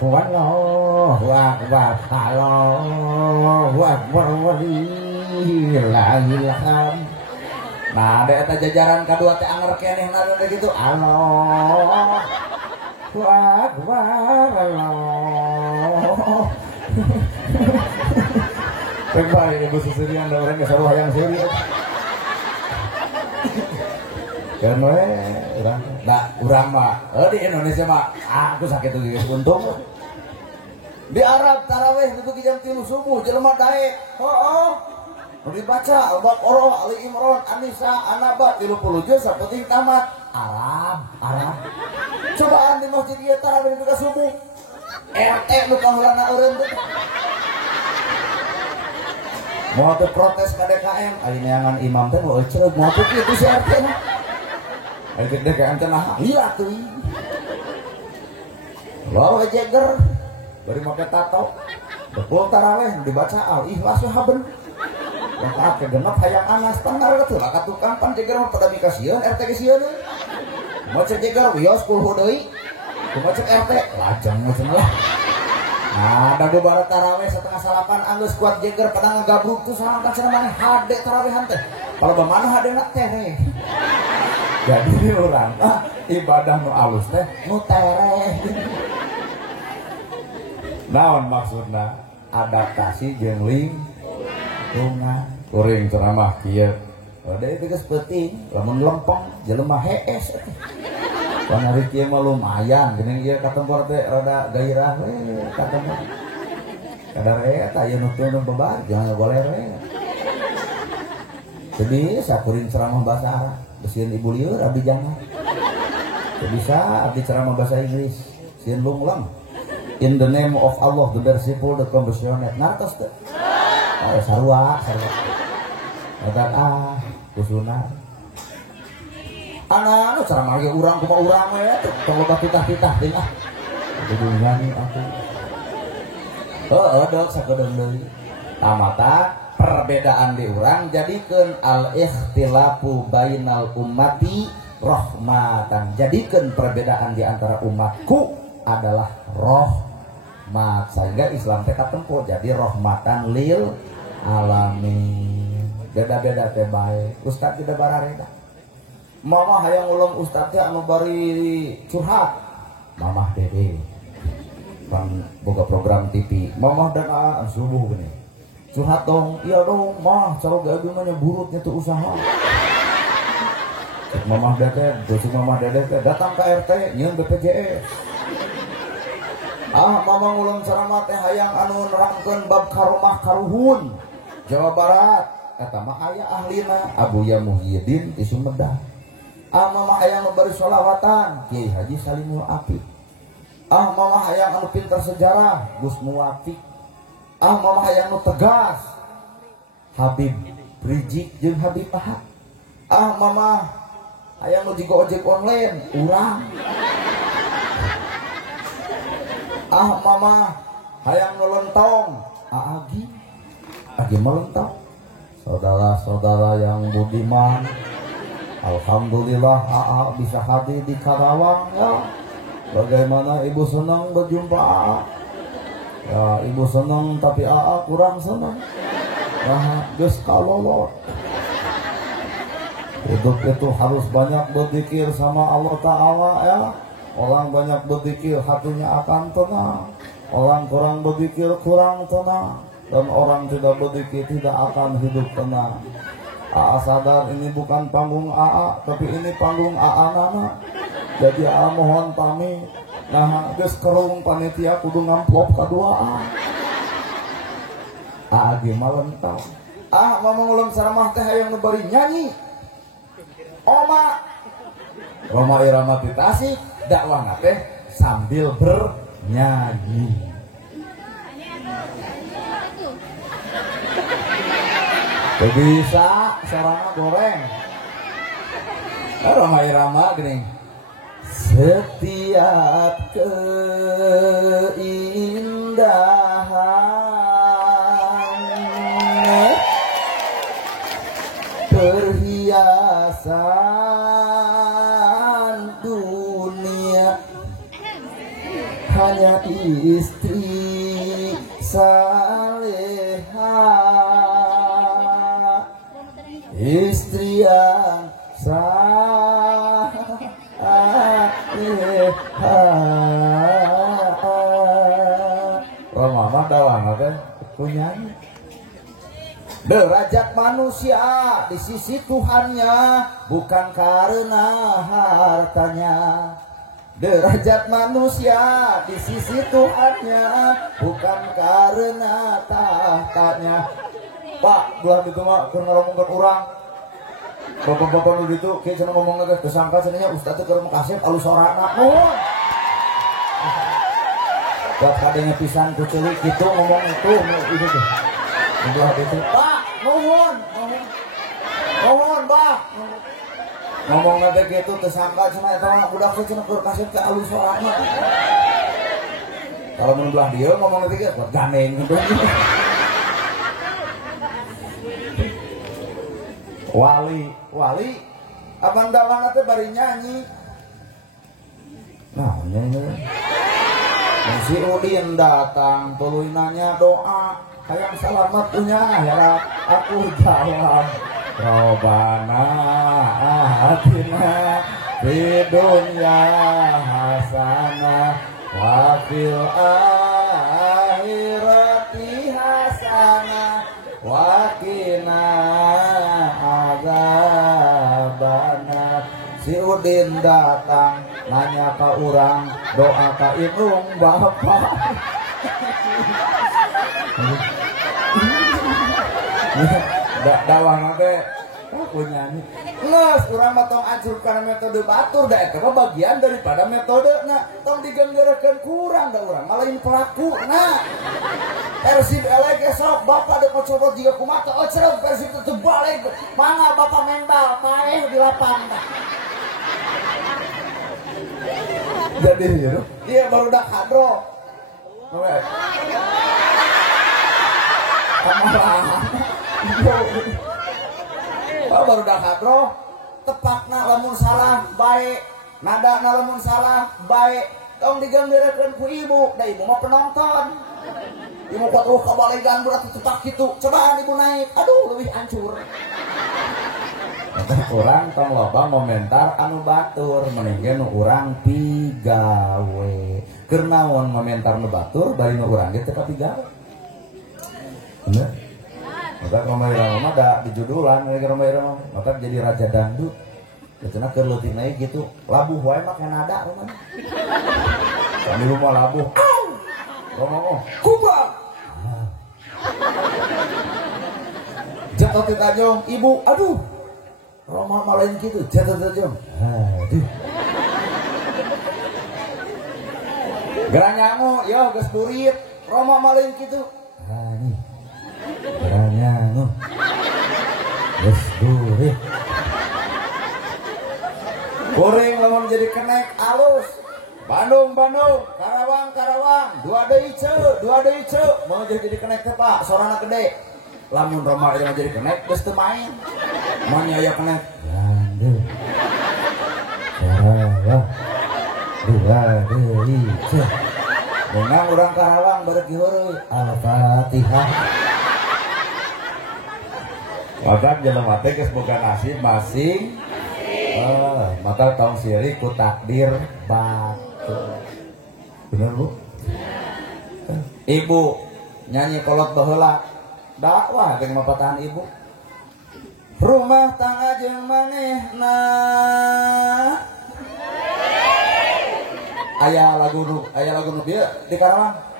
wallahu akbar Allahu Akbar walillahil hamd. Nah ada eta jajaran kadua teh anger keneh na gitu Allahu Akbar Allah. Baik ibu susurian da urang geus saruh hayang suri. Kan we urang mah di Indonesia mah aku sakit tuh geus untung. Di Arab tarawih itu jam 3 subuh jelema daek. Heuh. Nu dibaca Al-Baqarah, Ali Imran, An-Nisa, An-Naba 30 juz sapenting tamat. Arab. Cobaan di masjid ieu tarawih di subuh. RT nu kahulana eureun teh. Mau teu protes ka DKM, aya neangan imam teh mau ceug mau teu kitu si RT mah. Aya DKM teh nah iya tuh. Lalu Jagger bari make tato. Betul tarawih dibaca Al-Ikhlas haben. Rakaat kegenep hayang Anas tanggal teu lah katukang pan Jagger mah pada mika sieun RT ge sieun. Mau cek Jagger wios kulhu deui. Kumaha cek RT lajang mah cenah lah. Nah, ada barat tarawih setengah salapan anggeus kuat Jagger pada ngagabruk tuh salangkan cenah maneh hade tarawihan teh. Kalau bemana hade nak tereh. Jadi urang ibadah nu alus teh nu tereh. Naon maksudna? Adaptasi jeung lingkungan. Kuring ceramah kieu. Ode itu geus penting, lamun lempeng jelema hees. Pan hari kieu mah lumayan, geuning ieu katempor teh rada gairah we katempor. Kadar eta aya nu teu nu bebar, jangan boleh we. Jadi sakuring ceramah bahasa Arab, besieun ibu lieur abdi jangan. Teu bisa abdi ceramah bahasa Inggris, sieun lungleng. In the name of Allah, the merciful, the compassionate. Nartos teh. Sarua. Kata kusuna. Anu ceramah ge urang kumaha urang we tong loba titah-titah teh ah. Kudu nyanyi atuh. Dok sakedeung deui. Tamata perbedaan di urang jadikeun al-ikhtilafu bainal ummati rahmatan. Jadikeun perbedaan di antara umatku adalah rahmat. Sehingga Islam teh katempo jadi rahmatan lil alamin. Beda-beda teh bae. Ustaz tidak barareda. Mama hayang ulang ustaz teh anu bari curhat. Mamah Dede. Kan boga program TV. Mamah dan Aa subuh gini. Curhat dong. Iya dong, mah calon gawe mah burutnya tuh usaha. Mamah Dede, dosa Mamah Dede teh datang ke RT nyeun BPJS. Mama ngulang ceramah teh hayang anu nerangkeun bab karomah karuhun Jawa Barat. Kata mah aya ahlina Abuya Muhyiddin di Sumedang. Mama hayang memberi sholawatan Kiai Haji Salimul Apik. Mama hayang anu pinter sejarah Gus Muwafiq. Mama hayang anu tegas Habib Rizik jeung Habib Ahad. Mama hayang anu jigo ojek online urang. Mama hayang nulentong Agi melentong. Saudara-saudara yang budiman, alhamdulillah Aa bisa hadir di Karawang ya. Bagaimana ibu senang berjumpa Aa? Ya ibu senang tapi Aa kurang senang. Nah geus kalolot. Hidup itu harus banyak berzikir sama Allah Ta'ala ya. Orang banyak berzikir hatinya akan tenang. Orang kurang berzikir kurang tenang. Dan orang tidak berzikir tidak akan hidup tenang. Aa sadar ini bukan panggung Aa, tapi ini panggung Aa Nana. Jadi Aa mohon pamit. Nah, geus kerung panitia kudu ngamplop kadua Aa ge malentang. Mama ngulung ceramah teh hayang nu bari nyanyi. Oma Roma Irama di Tasik dakwah teh sambil bernyanyi. Bisa sarana goreng. Roma Irama geuning. Setiap keindahan perhiasan dunia hanya istri salehah. Istri yang salehah. Roma mah dalang teh punya derajat manusia di sisi Tuhannya bukan karena hartanya. Derajat manusia di sisi Tuhannya bukan karena tahtanya. Pak, belah itu mah keur ngomongkeun urang. bapak-bapak nu ditu kieu cenah ngomong geus kesangka cenah ustaz teh keur makasih alus sorana nuhun buat kadenya pisan ku ceulik kitu ngomong itu tuh udah itu Pak nuhun Pak ngomong nanti gitu tersangka cina eta budak teh cenah keur kasih ke alus sorana kalau mun belah dia ngomong nanti gitu gandeng gitu wali abang dalang teh bari nyanyi nah nyanyi si Udin datang tuluy nanya doa hayang selamat punya akhirat aku jawab Robana atina di dunya hasanah wa fil akhirati hasanah wa qina adzabana. Si Udin datang nanya ka urang doa ka indung bapak dakwah nanti aku nyanyi nges urang mah tong ancurkan metode batur da eta mah bagian daripada metode nah tong digenggerakeun kurang da urang malain pelaku nah Persib elek esok bapak dek copot jiga kumaha ocreg Persib teu balik mangga bapak mental maeh di lapangan jadi dia baru dak hadro oh baru dak hadro tepatna lamun salah baik nadana lamun salah baik tong diganggerakeun ku ibu da ibu mah penonton ibu kuat kabalegan budak tepak kitu cobaan ibu naik aduh leuwih hancur urang tong loba komentar anu batur meninggal nu urang pigawe keur naon komentar nu batur bari nu urang ge teu kapigawe bener maka Roma Irama ada di judulan Roma Irama maka jadi raja dangdut cenah keur leutik naik gitu labuh wae mah kana ada rumana kami rumah labuh ngomong kubang jatuh di tajong ibu aduh Roma malain gitu jatuh tajong aduh geranyamu yo geus burit Roma malain gitu nih geranyamu geus burit kuring lamun jadi kenek alus Bandung Karawang dua deui ceu mau jadi kenek teh Pak sorana gede lamun Roma itu jadi kenek geus teu main mun aya kenek Bandung Karawang dua deui ceu dengan urang Karawang beureuk heureuy Al-Fatihah maka jelema teh geus boga nasib masing maka tong siri ku takdir batu bener Bu ibu nyanyi kolot baheula dakwah jeung mapatahan ibu rumah tangga jeung manehna aya lagu nu dieu di Karawang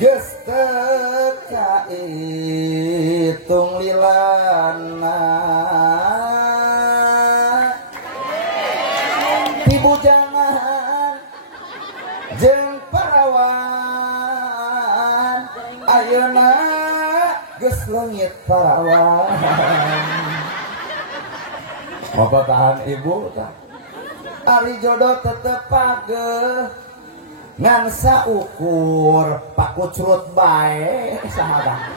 geus teu kaitung lilana ibu jangan jeung parawan ayeuna geus leungit parawan apa tahan ibu tah ari jodoh tetep pageuh ngan saukur pakucrut bae sahabat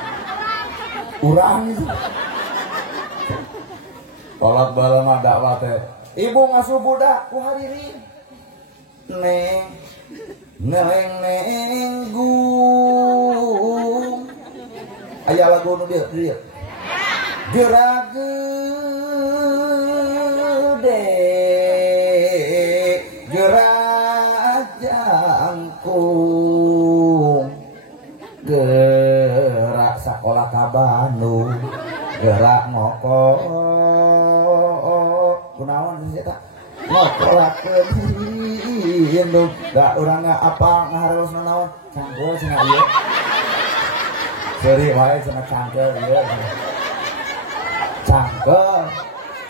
urang itu kolot balema dakwah teh ibu ngasuh budak ku hadirin neng gung aya lagu nu dieu gerak gede gerak jangkung gerak sakola ka Bandung gerak ngokok kunaon sih eta ngokolakeun indung da urangna apa ngaharos naon cangkul cenah ieu seuri wae cenah cangkel ieu cangkel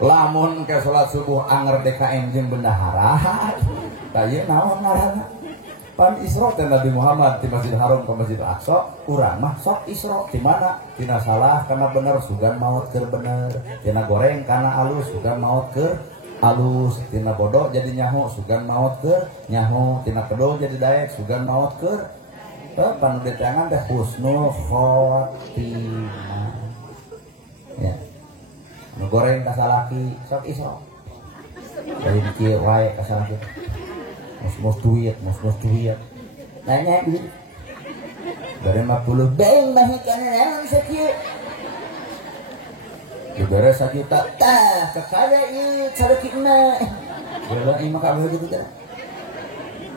lamun ke salat subuh anger DKM jeung bendahara tah ieu naon ngaranna pan Isra teh Nabi Muhammad di Masjid Haram ke Masjid Aqsa urang mah sok Isra di mana tina salah kana bener sugan maot keur bener tina goreng kana alus sugan maot keur alus tina bodoh jadi nyaho sugan maot keur nyaho tina kedol jadi daek sugan maot keur panu detangan teh husnul khotimah ya nu goreng ka salaki sok Isra dari kieu wae ka salaki mus duit nanya duit dari 50 beng mah kana naon sakieu dibere 1 juta tah kakada ieu carekina geuleuh ieu mah kabeh gitu teh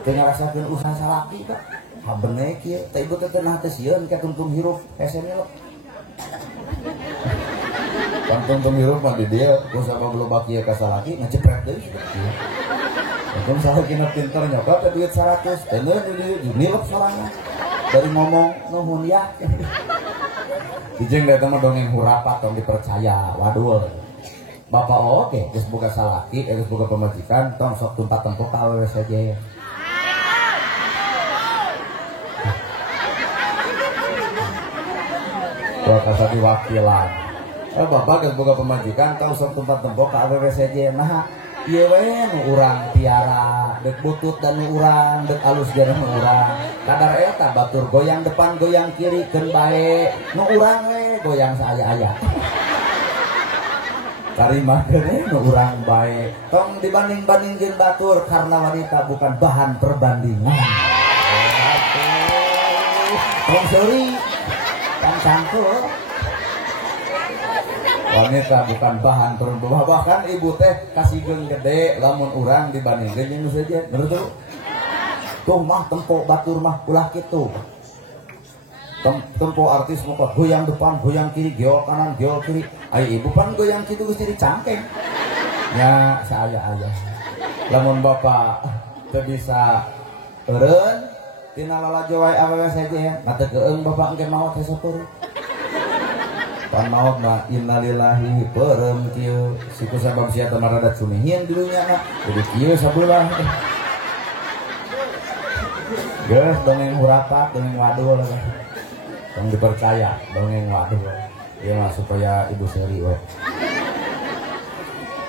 teu ngarasakeun usaha salaki tah habene kieu teh ibu teh nah teh sieun ka tungtung hirup esene lo tungtung hirup mah di dieu kusaba beloba kieu ka salaki ngacepret deui untung salakina pinter nyokot teh duit 100 teh nilep sorangan dari ngomong nuhun ya dijeng da mah dongeng hurapat tong dipercaya waduh bapak oke geus boga salaki geus boga pemajikan tong sok tumpat tempo ka awewe saja Tuh kasa diwakilan bapak geus boga pemajikan tong sok tumpat tempo ka awewe saja nah ieu we nu urang tiara dek butut dan nu urang dek alus jeung nu urang kadar eta batur goyang depan goyang kiri keun bae nu urang we goyang saaya-aya karimah deui nu urang bae tong dibanding-bandingkeun batur karena wanita bukan bahan perbandingan tong seuri tong sangkul wanita bukan bahan perbandingan bahkan ibu teh kasihkeun gede lamun urang dibandingkeun jeung nu sejen bener tuh mah tempo batur mah ulah kitu tempo artis mah goyang depan goyang kiri geol kanan geol kiri aya ibu pan goyang kitu geus jadi cangkeng nya saaya-aya lamun bapak teu bisa eureun tina lalajo wae awewe saja na teu keung bapak engke maot hese peureum pan maot mah innalillahi peureum kieu siku sabab sia teh marada cumihin di dunya na jadi kieu sabelah geus dongeng hurapat dongeng wadul yang dipercaya dongeng wadul ieu mah supaya ibu seri we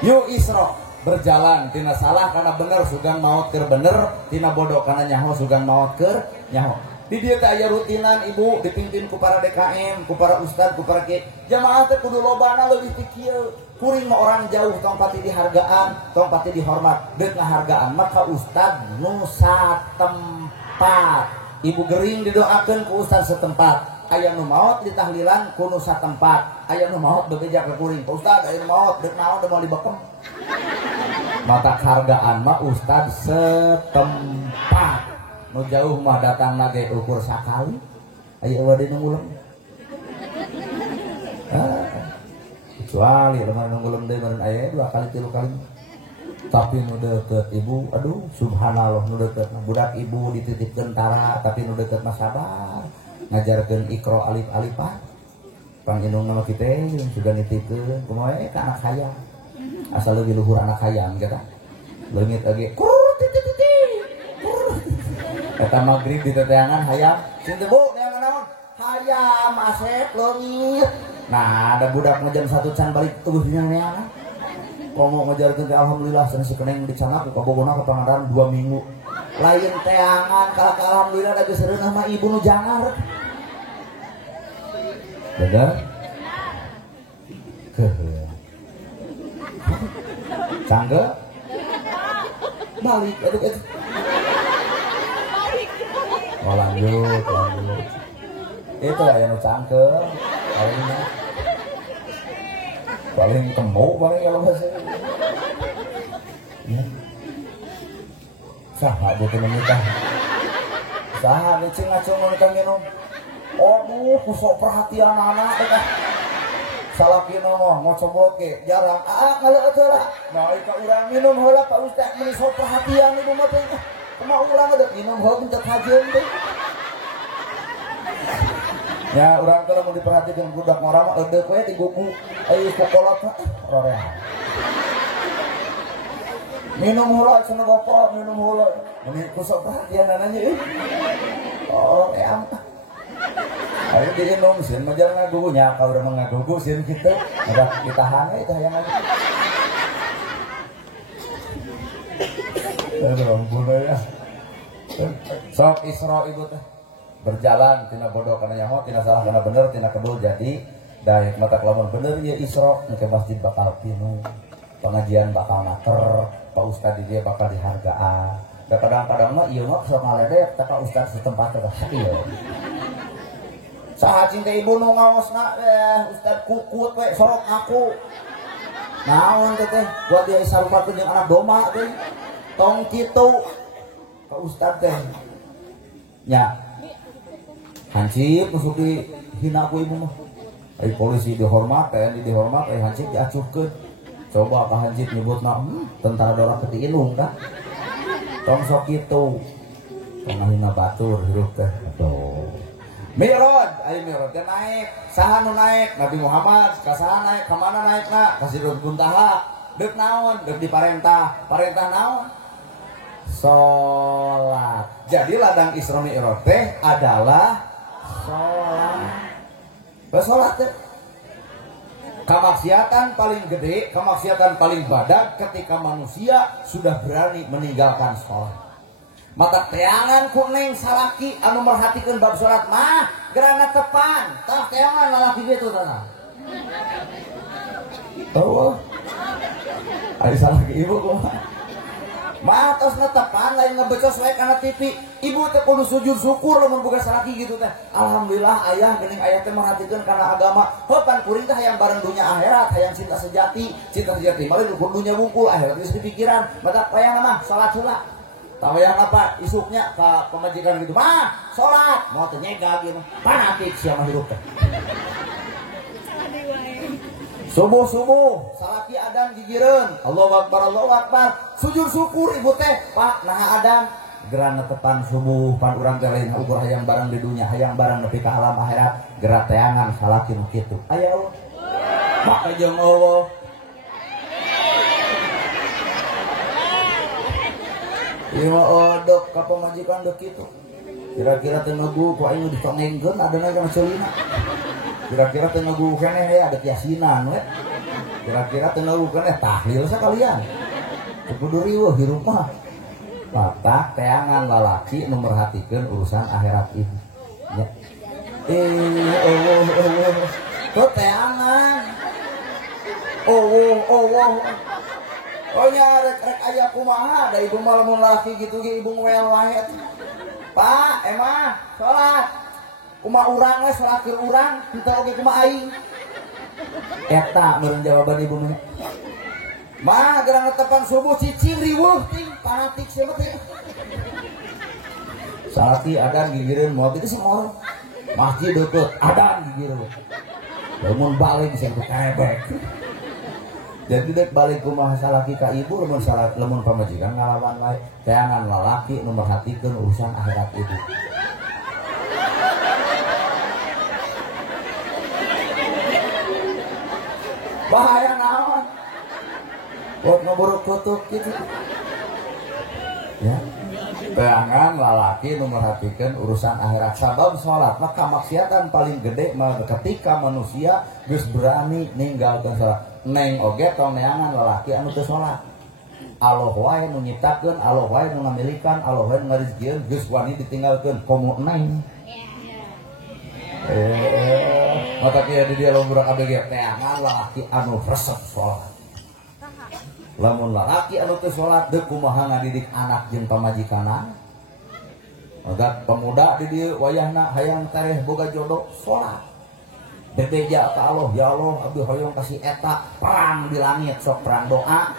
yuk Isra berjalan tina salah kana bener sugan maot keur bener tina bodoh kana nyaho sugan maot keur nyaho di dieu teh aya rutinan ibu dipimpin ku para DKM ku para ustad ku para kiai jamaah teh kudu lobana leuwih ti kieu kuring mah orang jauh tong pati dihargaan tong pati dihormat deuk ngahargaan maka ustad nu satempat ibu gering didoakeun ku ustad setempat aya nu maot di tahlilan ku nu satempat aya nu maot bebeja ka kuring pak ustad aya nu maot deuk naon teu moal dibekem mata hargaan mah ustad setempat nu jauh mah datang lagi ukur sakali aya wade nu ngulem kecuali lemah nu ngulem deui meureun aya 2 kali 3 kali tapi nu deukeut ibu aduh subhanallah nu deukeut budak ibu dititipkeun tara tapi nu deukeut mah sabar ngajarkeun Iqra alif alifah panginung nama kita juga nitipkeun kumaha ka anak hayam asal leuwih luhur anak hayam kita leungit age eta magrib di teteangan hayam sinten bu neangan naon hayam asep leungit nah ada budak ngejam 1 can balik tubuh dina neangan komo ngajarkeun teh alhamdulillah cenah si keneng dicangak ka bogona ka pangandaran 2 minggu lain teangan ka alhamdulillah da geus reuneuh mah ibu nu jangar bener cangge balik aduh oh lanjut itu lah yang cangke paling temu paling kalau bahasa ya saha dia menikah saha dia cing-acung menikah minum oh kusok perhatian anak dekat salakina mah mau coboke jarang kalau itu lah nah itu urang minum heula Pak Ustaz meuni sok perhatian ibu mah teh kumaha urang ada minum heula bentuk hajeun teh ya urang teh lamun diperhatikeun budak mah mah eudeuh we di gugu aya sekolah teh rorehan Minum heula cenah bapak, minum heula. Mun kusok perhatian nanya oh am. Ayo diinum sieun mah jangan ngagugunya, kalau udah mengagugu sieun kitu. Ada ditahan we tah yang lagi. Aduh ampun ya. Sok Isra ibu teh berjalan tina bodoh kana nyaho, tina salah kana bener, tina kedul jadi daek mata kelamun bener ya Isra ke masjid bakal pinuh. Pengajian bakal naker, Pak Ustad dia bakal dihargaan. Da kadang-kadang mah ieu mah sok ngaledek teh Pak Ustad setempat teh ieu. Saha cinta ibu nu ngaosna Ustad kukut we sorok aku. Naon teh gua dia sarupakeun jeung anak domba teh. Tong kitu. Pak Ustad teh nya hansip masuk di hina ku ibu mah. Ai polisi dihormat hansip diacuhkeun. Coba Pak Hansip nyebutna tentara dorak keti inung kan. Tong sok kitu. Tong hina batur hirup teh. Aduh. Mirod, ayo Mirod teh naik. Saha nu naik? Nabi Muhammad. Ka saha naik? Ka mana naikna? Ka Sidratul Muntaha. Deuk naon? Deuk diparentah. Parentah naon? Salat. Jadi ladang Isra Mi'raj teh adalah salat. Salat teh kamaksiatan paling gede, kamaksiatan paling badak ketika manusia sudah berani meninggalkan sholat. Mata teangan kuning salaki anu merhatikeun bab sholat mah gerana tepan, tah teangan lalaki gitu tah. Oh, ada salaki ibu kumaha? Mah tos netepan lain ngebecos wae kana TV. Ibu teh kudu sujud syukur lamun boga salaki gitu teh. Alhamdulillah ayah geuning aya teh merhatikeun kana agama. Heupan kuring teh hayang bareng dunya akhirat, hayang cinta sejati. Cinta sejati mah kudu dunya wungkul akhirat geus dipikiran. Mata hayang mah salat heula. Tah hayang apa isuknya ka pemajikan gitu. Mah salat, moal teh nyegag ieu mah. Fanatik sia mah hirup teh. Subuh salaki adan gigireun Allahu Akbar sujud syukur ibu teh Pak naha adan gerana tepan subuh pan urang teh lain ukur hayang barang di dunya hayang barang nepi ka alam akhirat geura teangan salaki nu kitu aya Allah maka jeung Allah ieu odok ka pamajikan deuk kitu kira-kira teh nugu ku aing ditonengkeun adana kana ceulina. Kira-kira teu ngagu keneh ya ada yasinan we. Kira-kira teu ngagu keneh tahlil sakalian. Kudu riweuh hirup mah. Mata teangan lalaki nu merhatikeun urusan akhirat ini. Ya. Tuh teangan. Oh nya rek aya kumaha da ibu mah lamun lalaki gitu ge ibu ngewel wae. Pak, emah salat. Kumaha urang we salat keur urang, henteu oge kumaha aing. Eta meureun jawaban ibu mah. Mah gerang tepan subuh cicing riweuh ting fanatik sia mah teh. Salaki adan gigireun moal kitu semua. Masjid deukeut adan gigireun. Lamun balik sing karebek. Jadi dek balik kumaha salaki ka ibu lamun pamajikan ngalawan wae. Teangan lalaki nu merhatikeun urusan akhirat ibu. Bahaya naon buat ngeburuk tutup gitu ya teangan lalaki nu merhatikeun urusan akhirat sabab sholat maka maksiatan paling gede ketika manusia geus berani ninggalkeun sholat neng oge tong neangan lalaki anu teu sholat Allah wae nu nyiptakeun Allah wae nu ngamilikan Allah wae nu ngarizkieun geus wani ditinggalkeun komo neng mata kia di dia lomburak abg teangan lalaki anu resep sholat lamun lalaki anu teu sholat deuk kumaha ngadidik anak jeung pamajikanna odak pemuda di dieu wayahna hayang tareh boga jodoh sholat bebeja ka Allah ya Allah abdi hoyong kasih eta perang di langit sok perang doa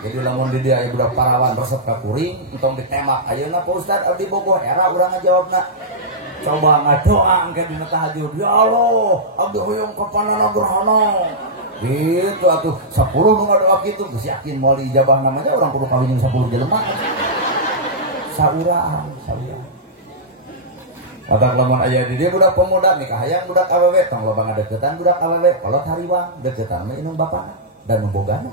jadi lamun di dia aya budak parawan resep ka kuring entong ditembak ayeuna Pak Ustad abdi bogoh era urang ngajawabna coba ngadoa angke dina tahajud ya Allah abdi hoyong ka panana gerhana gitu atuh 10 nu ngadoa kitu geus yakin moal diijabah namanya urang kudu kawin jeung 10 jelema saurang Bapak lamun aya di dia budak pemuda nikah hayang budak awewe tong loba ngadeukeutan budak awewe kolot hariwang deuketan mah inung bapana dan membogana.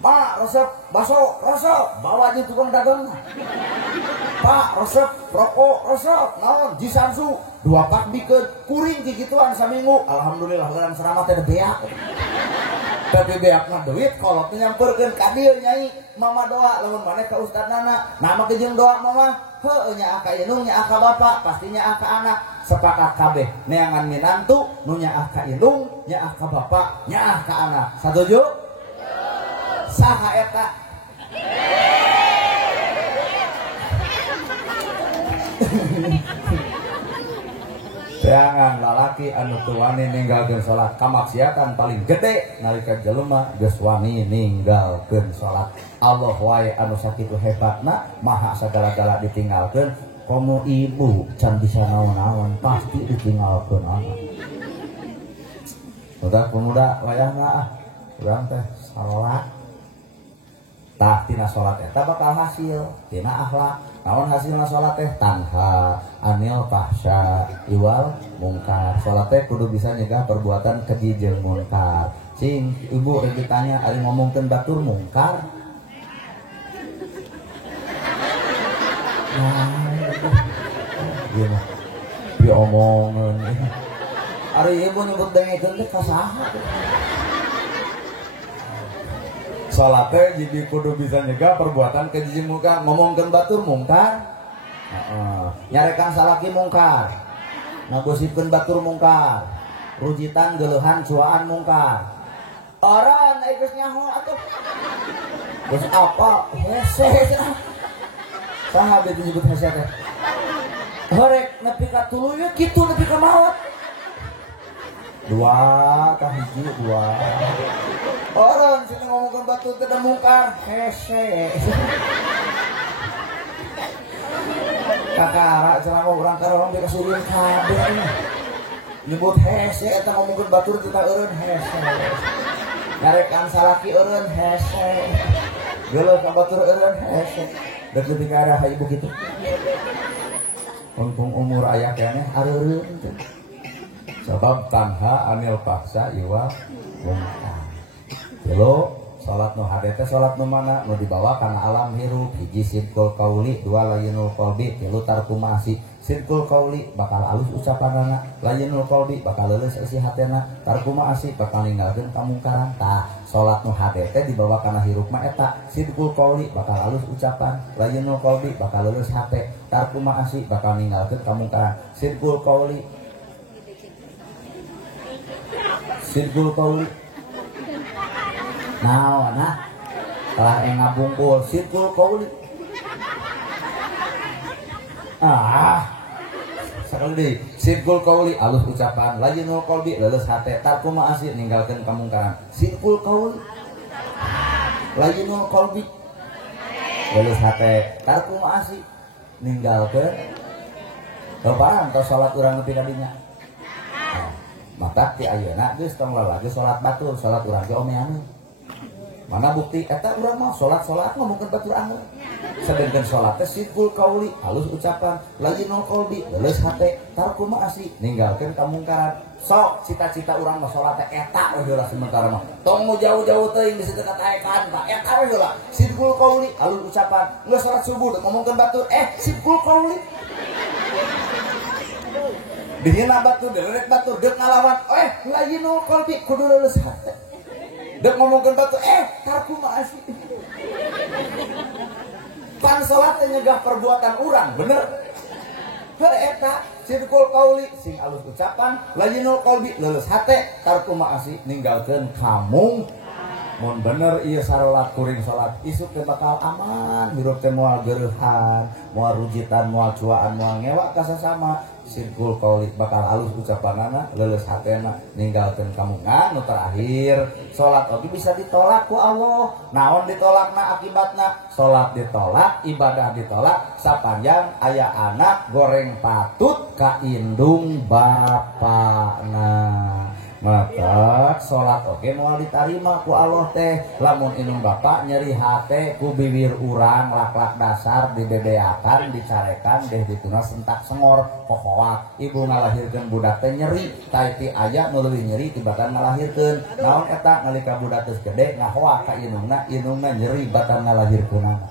Mak Pak resep baso resep bawa di tukang dagang. Pak resep rokok resep naon jisansu 2 pak bikeun kuring gigituan saminggu. Alhamdulillah geurang seramat teh beak. Tapi beak mah duit kolot nyamperkeun ka dieu nyai mama doa lamun maneh ka ustad nana nama kejeung doa mama heuh nya ka indung nya ka bapak pastinya ka anak sepakat kabeh neangan minantu nu nyaah ka indung nyaah ka bapak nyaah ka anak setuju saha eta jangan lalaki anu teu wani ninggalkeun salat kamaksiatan paling gede nalika jelema geus wani ninggalkeun salat. Allah wae anu sakitu hebatna maha sagala-gala ditinggalkeun komo ibu can bisa naon-naon pasti ditinggalkeun anak. Udah pemuda wayahna urang teh salat tah tina salat eta bakal hasil tina akhlak. Naon hasilna salat teh tanha anil fahsya iwal mungkar. Salat teh kudu bisa nyegah perbuatan keji jeung mungkar. Sing ibu rek ditanya ari ngomongkeun batur mungkar. Nah, gimana? Diomongin. Ari ibu nyebut dengekeun teh ka saha? Salat teh jadi kudu bisa nyegah perbuatan keji jeung mungkar. Ngomongkeun batur mungkar. Nyarekan salaki mungkar. Ngagosipkeun batur mungkar. Rujitan geuleuhan cuaan mungkar. Orang geus nyaho atuh. Geus apa? Hese. Saha beuh disebut hese teh? Horek nepi ka tuluy kitu nepi ka maot. 2 tah hiji 2. Orang sini ngomongkeun batu teh mungkar hese. Kakara cenah mah urang karong teh kasulian kabeh. Nyebut hese eta ngomongkeun batur teh eureun hese. Ngarekan salaki eureun hese. Geuleuh ka batur eureun hese. Dek leuwih ka arah ibu kitu. Untung umur aya keneh areureun teh. Sebab tanha anil paksa iwa mungkar. Tilu salat nu hade teh salat nu mana nu dibawa kana alam hirup. Hiji sidqul qauli, 2 layyinul qalbi, 3 tarku ma'asi. Sidqul qauli bakal alus ucapanana, layyinul qalbi bakal leuleus isi hatena, tarku ma'asi bakal ninggalkeun kamungkaran. Tah salat nu hade teh dibawa kana hirup mah eta sidqul qauli bakal alus ucapan, layyinul qalbi bakal leuleus hate, tarku ma'asi bakal ninggalkeun kamungkaran. Sidqul qauli naon telah ngabungkul sidqul qauli sakali deui sidqul qauli alus ucapan layyinul qalbi leuleus hate tarku ma'asi ninggalkeun kamungkaran. Sidqul qauli layyinul qalbi leuleus hate tarku ma'asi ninggalkeun loba tos salat urang nepi ka dinya. Maka ti ayeuna geus tong lalaga salat batur, salat urang ge omean. Mana bukti eta urang mah salat ngomongkeun batur angel. Sedengkeun salat teh sidqul qauli, halus ucapan, layyinul qalbi, leuleus hate, tarku ma'asi, ninggalkeun kamungkaran. Sok cita-cita urang mah salat teh eta we heula sementara mah. Tong nu jauh-jauh teuing di situ kataekan, Pak. Eta we heula. Sidqul qauli, halus ucapan, geus salat subuh ngomongkeun batur, sidqul qauli. Dihina batur, derek batur, dek ngalawan, layyinul qalbi kudu leuleus hate. Dek ngomongkeun batur, tarku ma'asi. Pan salat teh nyegah perbuatan urang, bener? Heuh eta sidqul qauli sing alus ucapan, layyinul qalbi leuleus hate, tarku ma'asi ninggalkeun kamung. Mun bener ieu salat kuring salat isuk teh bakal aman, hirup teh moal geureuhan, moal rujitan, moal cuaan, moal ngewa ka sasama. Sidqul qauli bakal alus ucapanana, leuleus hatena ninggalkeun kamungan. Nu terakhir, salat oge bisa ditolak ku Allah. Naon ditolakna akibatna? Salat ditolak, ibadah ditolak sapanjang aya anak goreng patut ka indung bapana. maka salat oge moal ditarima ku Allah teh. Lamun inung bapak nyeri hate ku bibir urang laklak dasar dibebeakan dicarekan deh dituna sentak sengor pohoak ibu ngalahirkeun budak teh nyeri taiti aya nu leuwih nyeri tibatan ngalahirkeun naon eta nalika budak geus gede ngahoak ka inungna nyeri batan ngalahirkeunana.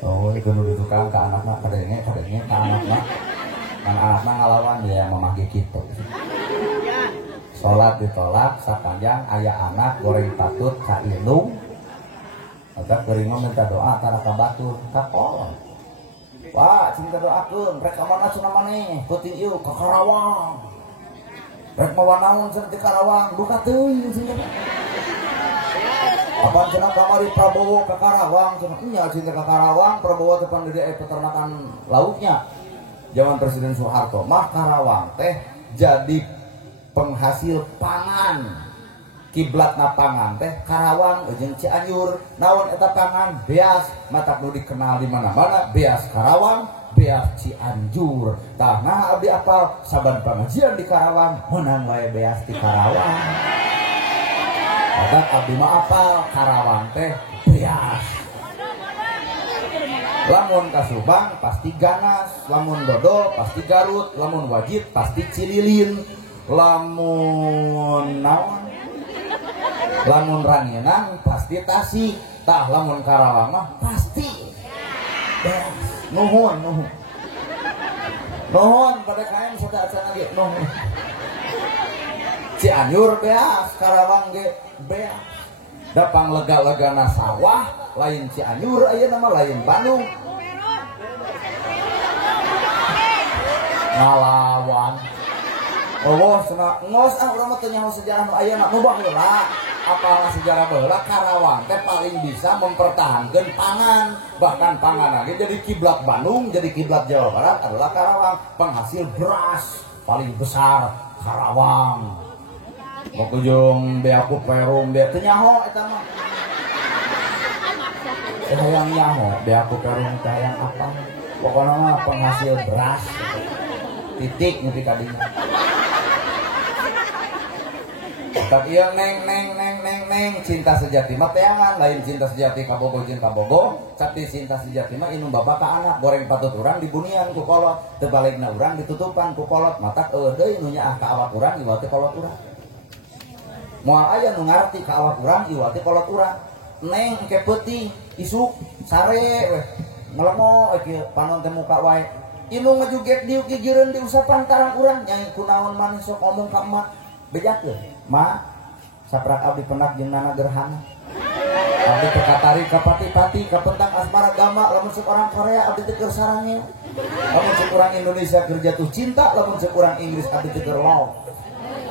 Oh itu nu ditukang ka anakna kadenge ka anakna kan anakna ngalawan dia memaki gitu. Sholat ditolak sapanjang ayah anak goreng patut ka indung atau geringan minta doa tara ka batur ka kolot. Pak cinta doakeun rek ka mana cenah maneh peuting ieu ka Karawang rek mawa naon cenah di Karawang duka teuing cenah apa cenah kamari Prabowo ka Karawang cenah nya cinta ka Karawang Prabowo teh pan di peternakan lauknya zaman Presiden Soeharto mah Karawang teh jadi penghasil pangan kiblatna pangan teh Karawang jeung Cianjur naon eta pangan beas mata nu dikenal di mana-mana beas Karawang beas Cianjur tah nah abdi apal saban pengajian di Karawang menang wae beas di Karawang adat abdi mah apal Karawang teh beas. Lamun ka Subang pasti ganas, lamun dodol pasti Garut, lamun wajib pasti Cililin, lamun naon, lamun Ranginang pasti Tasik, tah lamun Karawang mah pasti beas. Nuhun pada kain sada acan lagi nuhun. Cianjur beas, Karawang ge beas. Dapang lega-legana sawah lain Cianjur aya nama lain Bandung. Ngalawan. Oh, cenah ngos urang mah teu nyaho sejarah nu ayeuna nu baheula. Apalah sejarah baheula Karawang teh paling bisa mempertahankan pangan. Bahkan pangan lagi jadi kiblat Bandung, jadi kiblat Jawa Barat adalah Karawang. Penghasil beras paling besar Karawang. Pokujung beaku perum bea teu nyaho eta mah. Hayang nyaho beaku perum teh hayang apa? Pokona mah penghasil beras. Titik nepi ka dinya. Tak ieu neng cinta sejati mah teangan lain cinta sejati ka bogo jeung ka bogo, tapi cinta sejati mah inung bapak ka anak goreng patut urang dibunian ku kolot, teu baligna urang ditutupan ku kolot, matak eueuh deui nu nyaah ka awak urang ieu teh kolot urang. Moal aya nu ngarti ka awak urang ieu teh kolot urang. Neng ke peuting isuk sare we ngelemo kieu panon teh muka wae. Inung ngajuget diuk gigireun di usapan tarang urang nyai kunaon maneh sok ngomong ka emak bejakeun. Ma saprak abdi penak jeung nana gerhana. Abdi teh katari ka pati-pati ka pentang asmara gama lamun sok orang Korea abdi teh keur sarangnya. Lamun sok urang Indonesia keur jatuh cinta, lamun sok urang Inggris abdi teh keur love.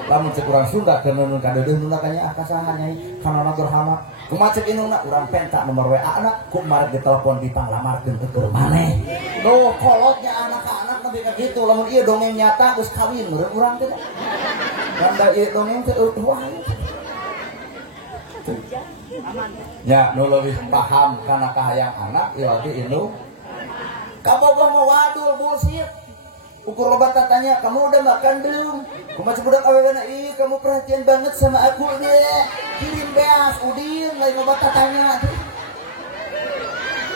Lamun cek urang Sunda keur neunun ka deudeuh nu kanya akasaha nyai kana gerhana. Kumaha cek inungna urang penta nomor WA anak ku marek ditelepon dipanglamarkeun teh keur maneh. Duh kolotnya anak-anak nepi ka kitu lamun ieu dongeng nyata geus kawin meureun urang teh. Ganda ieu dongeng teh wah. Ya nu leuwih paham kana kahayang anak ieu teh indung. Kabogoh mah wadul bullshit. Ukur loba tanya, kamu udah makan belum? Kumaha budak awewena, ih kamu perhatian banget sama aku deh. Kirim beas, udin, lain loba tanya.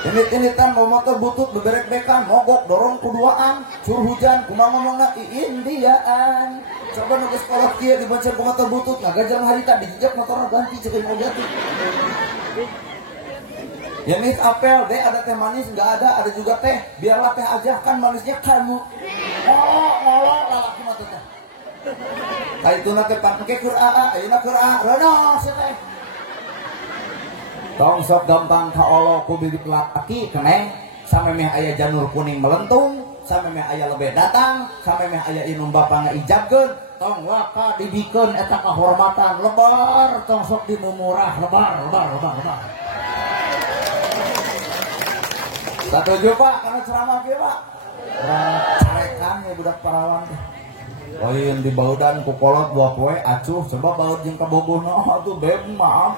Ini-initan mau motor butut beberek-bekan, mogok, dorong kuduaan, suruh hujan, kumaha ngomongna, Indiaan. Coba nulis kolot kia dibaca ku motor butut, ngagajang harita dijejak motornya ganti cekin mau jatuh. Ya nih apel deh ada teh manis nggak ada juga teh biarlah teh aja kan manisnya kamu ngolok lalaki mah teh kayak itu nanti pakai Quran ayo nak Quran rano teh tong sok gampang ka olo ku bibit laki keneng sampai meh aya janur kuning melentung sampai meh aya lebe datang sampai meh aya inung bapa ngaijabkeun tong waka dibikeun eta kahormatan lebar tong sok dimumurah lebar. Setuju Pak, karena ceramah kia Pak. Orang carekan ya budak Parawan teh. Lain di baudan ku kolot buah poe acuh coba baut jeung ka bogoh noh atuh beb maaf.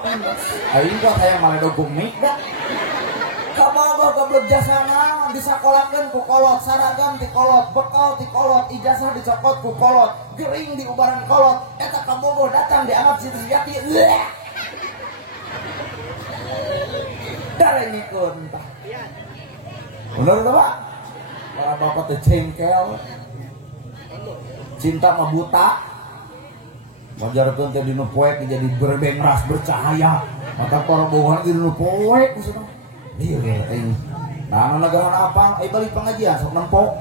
Aing kok hayang male dogong mik dah. Ka bogoh goblok jasana disakolakeun ku kolot, saragam ti kolot, bekal ti kolot, ijazah dicokot ku kolot, gering di ubaran kolot, eta kabogoh datang dianggap situ sejati. Darengikeun tah. Bener teh Pak? Para bapak teh cengkel. Cinta mah buta. Ngajarkeun teh dina poek jadi berbengras bercahaya. Mata korbohan di dina poek maksudna. Ieu teh. Nah, nagahan apa? Ai balik pengajian sok nempok.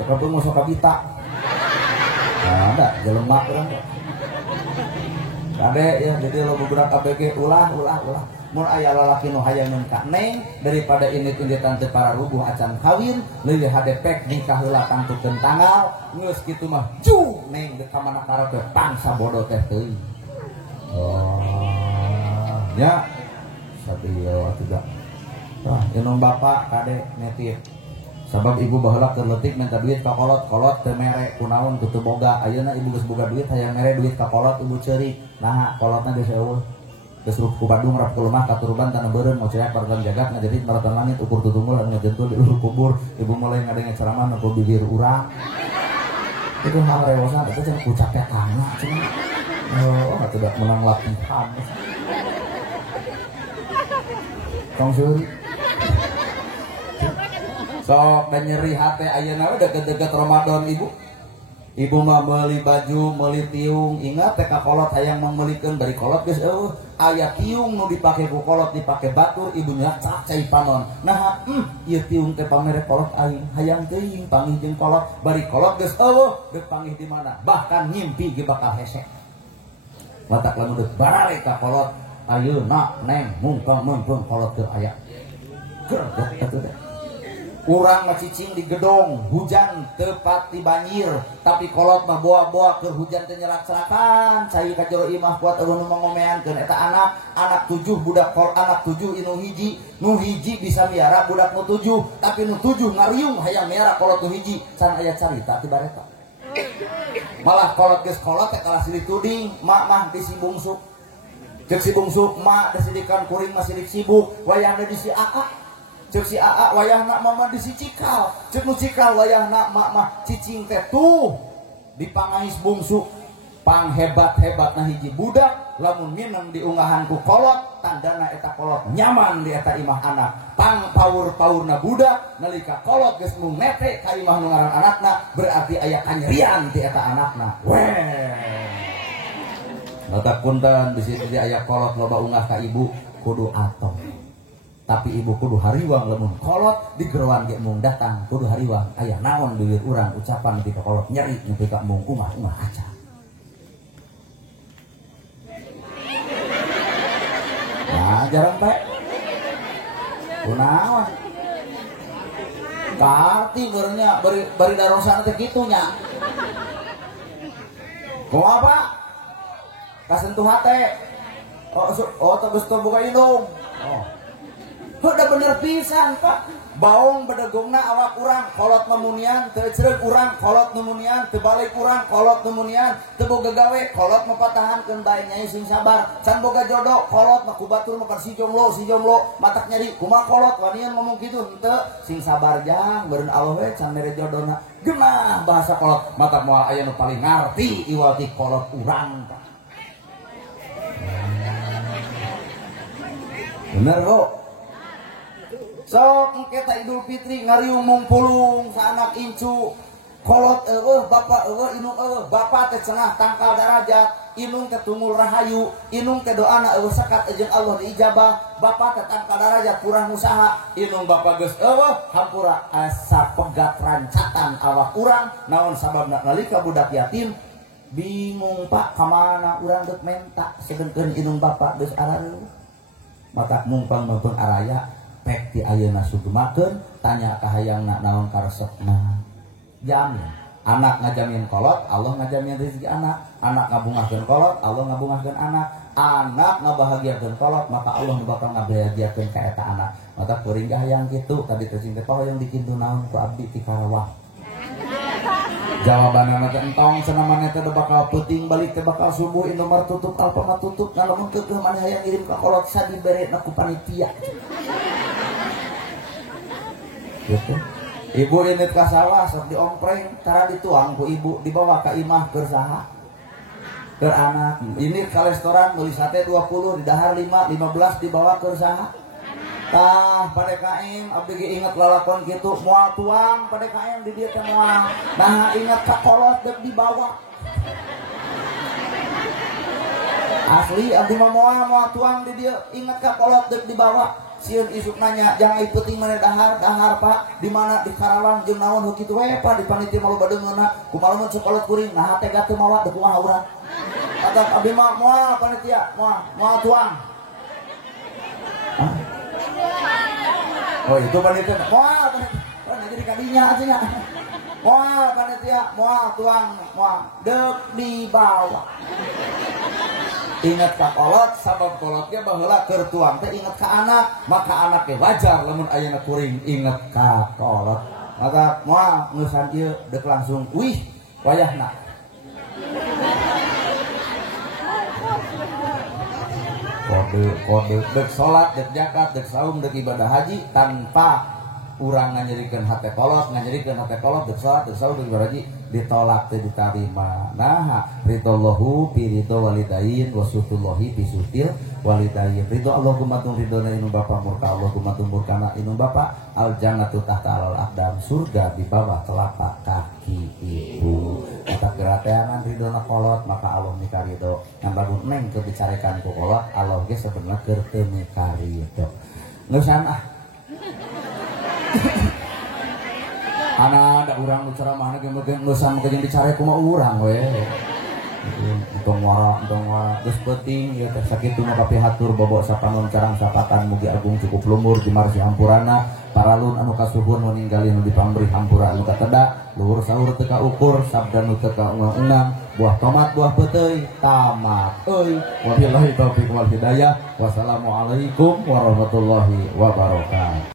Sok beungo sok kabita. Nah, ada jelema urang. Kade ya jadi lo beberapa ABG ulah. Mun aya lalaki nu hayang ka neng daripada ini tunjukan teu para rubuh acan kawin leuwih hade pek nikah heula tangtukeun tanggal geus kitu mah ju neng ka mana kara teh pangsa bodoh teh teuing. Oh. Ya. Sabieu atuh. Wah, inung bapak kade netip. Sabab ibu baheula keur leutik minta duit ka kolot teu mere kunaon teu boga. Ayeuna ibu geus boga duit hayang mere duit ka kolot ibu ceurik. Nah, kolotna geus eueuh. Geus ku Bandung rap kulumah katuruban tanah beureun mau ceak partan jagat ngajerit maratan langit ukur tutunggul anu ngajentul di ulur kubur. Ibu mulai ngadenge ceramah nu bibir urang. Itu hal rewosan eta cenah ku capek kana cenah. Oh, atuh dak menang latihan. Tong seuri. Sok dan nyeri hate ayeuna we deket-deket Ramadan ibu. Ibu mah meuli baju, meuli tiung, ingat teh ka kolot hayang meulikeun dari kolot geus eueuh. Aya tiung nu dipake ku kolot dipake batur, ibunya cai panon. Nah, ieu tiung teh pamere kolot aing, hayang teuing panggih jeung kolot, bari kolot geus eueuh, deuk panggih di mana? Bahkan ngimpi ge bakal hese. Matak lamun deuk barare ka kolot, ayeuna neng mungkang meumpung kolot teu aya. Gerget atuh teh. Urang macicing di gedong, hujan tepat di banjir, tapi kolot mah boa-boa ke hujan teh nyelak-selakan. Cai ka jero imah kuat eueuh nu ngomeankeun eta anak 7 budak anak 7 inu hiji, nu hiji bisa miara budak nu 7, tapi nu 7 ngariung hayang miara kolot nu hiji, can aya carita ti bareta. Malah kolot geus kolot teh kalah silih tuding, mak mah di si bungsu. Cek si bungsu mak desidikan kuring masih sibuk, wayahna di si aa. Cek si aa wayahna mama di si cikal, cek nu cikal wayahna mak mah cicing teh tuh dipangais bungsu. Pang hebat-hebat nah hiji budak lamun minang diunggahan ku kolot tandana eta kolot nyaman di eta imah anak. Pang paur-paurna budak nalika kolot geus mung nete ka imah nu ngaran anakna berarti aya kanyerian di eta anakna. Weh. Mata punten bisi aya kolot loba unggah ka ibu kudu atom. Tapi ibu kudu hariwang lamun kolot digerowan ge mung datang kudu hariwang aya naon bibir urang ucapan nepi ka kolot nyeri nepi ka mung umah aca. Nah, jarang teh. Kunaon? Kati beurnya bari darosana teh kitu nya. Kumaha Pak? Kasentuh hate. Oh, teges teu buka hidung. Oh. Udah bener pisan Pak. Baong bedegongna awak urang kolot memunian, teu cereug urang kolot memunian, teu balik urang kolot memunian, teu boga gawe kolot mapatahankeun bae nyai sing sabar. Can boga jodoh kolot mah ku batur mah si jomblo matak nyari kumaha kolot wanian ngomong kitu henteu sing sabar jang beureun Allah we can mere jodohna. Genah bahasa kolot matak moal aya nu paling ngarti iwal ti kolot urang Pak. Bener kok. Sok engke Idul Fitri ngariung mumpulung saanak incu kolot eueuh bapak eueuh inung eueuh bapak teh cenah tangkal darajat inung teh tunggul rahayu inung teh doana eueuh sakat jeung Allah diijabah bapak teh tangkal darajat kurang usaha inung bapak geus eueuh hampura asa pegat rancatan awak urang naon sababna nalika budak yatim bingung Pak kamana urang deuk menta sedengkeun inung bapak geus arareuh mata mumpang araya pek ti ayeuna sugemakeun tanya ka hayangna naon karesepna jamin anak ngajamin kolot Allah ngajamin rezeki anak ngabungahkeun kolot Allah ngabungahkeun anak ngabahagiakeun kolot maka Allah bakal ngabahagiakeun ka eta anak mata kuring hayang kitu tadi teh sing teh hoyong dikintu naon ku abdi ti Karawang jawabanna teh entong cenah maneh teh bakal peuting balik teh bakal subuh Indomart tutup Alfamart tutup ngalamun keukeuh maneh hayang ngirim ka kolot sadibere ku panitia. gitu. Ibu ini ka sawah sok diompreng cara dituang ku ibu dibawa ke imah keur saha keur anak. Ini ke restoran beli sate 20 didahar 5 15 dibawa keur saha tah pada kaim abdi ge inget lalakon kitu moal tuang pada kaim di dieu teh moal nah inget ka kolot dek dibawa asli abdi mah moal tuang di dieu inget ka kolot dek dibawa sieun isuk nanya jangan ikuti mana dahar pak di mana di Karawang jeung naon kitu we pak di panitia malu badeungeuna kumaha mun sekolot kuring nah teh teu mawa dek kumaha urang kata abdi mah moal panitia moal tuang. Oh itu panitia moal panitia jadi kadinya aja moal panitia moal tuang moal dek dibawa ingat ka kolot sabab kolotnya baheula keur tuang teh ingat ka anak maka anaknya wajar lamun ayeuna kuring ingat ka kolot maka moal ngeusan ieu dek langsung wih wayahna kode dek sholat, dek zakat, dek saum, dek ibadah haji tanpa urang nganyerikeun hate kolot, dek sholat, dek saum, dek ibadah haji ditolak teu ditarima. Nah, ridallahu fi ridho walidain wa sutullahi fi sutil walidain. Ridho Allah gumatung ridona inu bapa murka Allah gumatung murkana inu bapa al jannatu tahta al aqdam surga di bawah telapak kaki ibu. Kata gerateangan ridona kolot maka Allah mika ridho. Nambah neng keur dicarekan ku kolot Allah ge sebenarnya keur teu mika ridho. Ngeusan Ana ada urang nu ceramahna ge meukeun ngeusan meukeun dicare kumaha urang we. Entong wara geus peuting ieu teh sakitu mah kapihatur bobo sapanon carang sapatan mugi agung cukup lumur di marsi hampurana paralun anu kasuhun nu ninggali nu dipamberi hampura anu kateda luhur sahur teu kaukur sabda nu teu kaungang buah tomat buah peuteuy tamat euy wabillahi taufiq wal hidayah wassalamualaikum warahmatullahi wabarakatuh.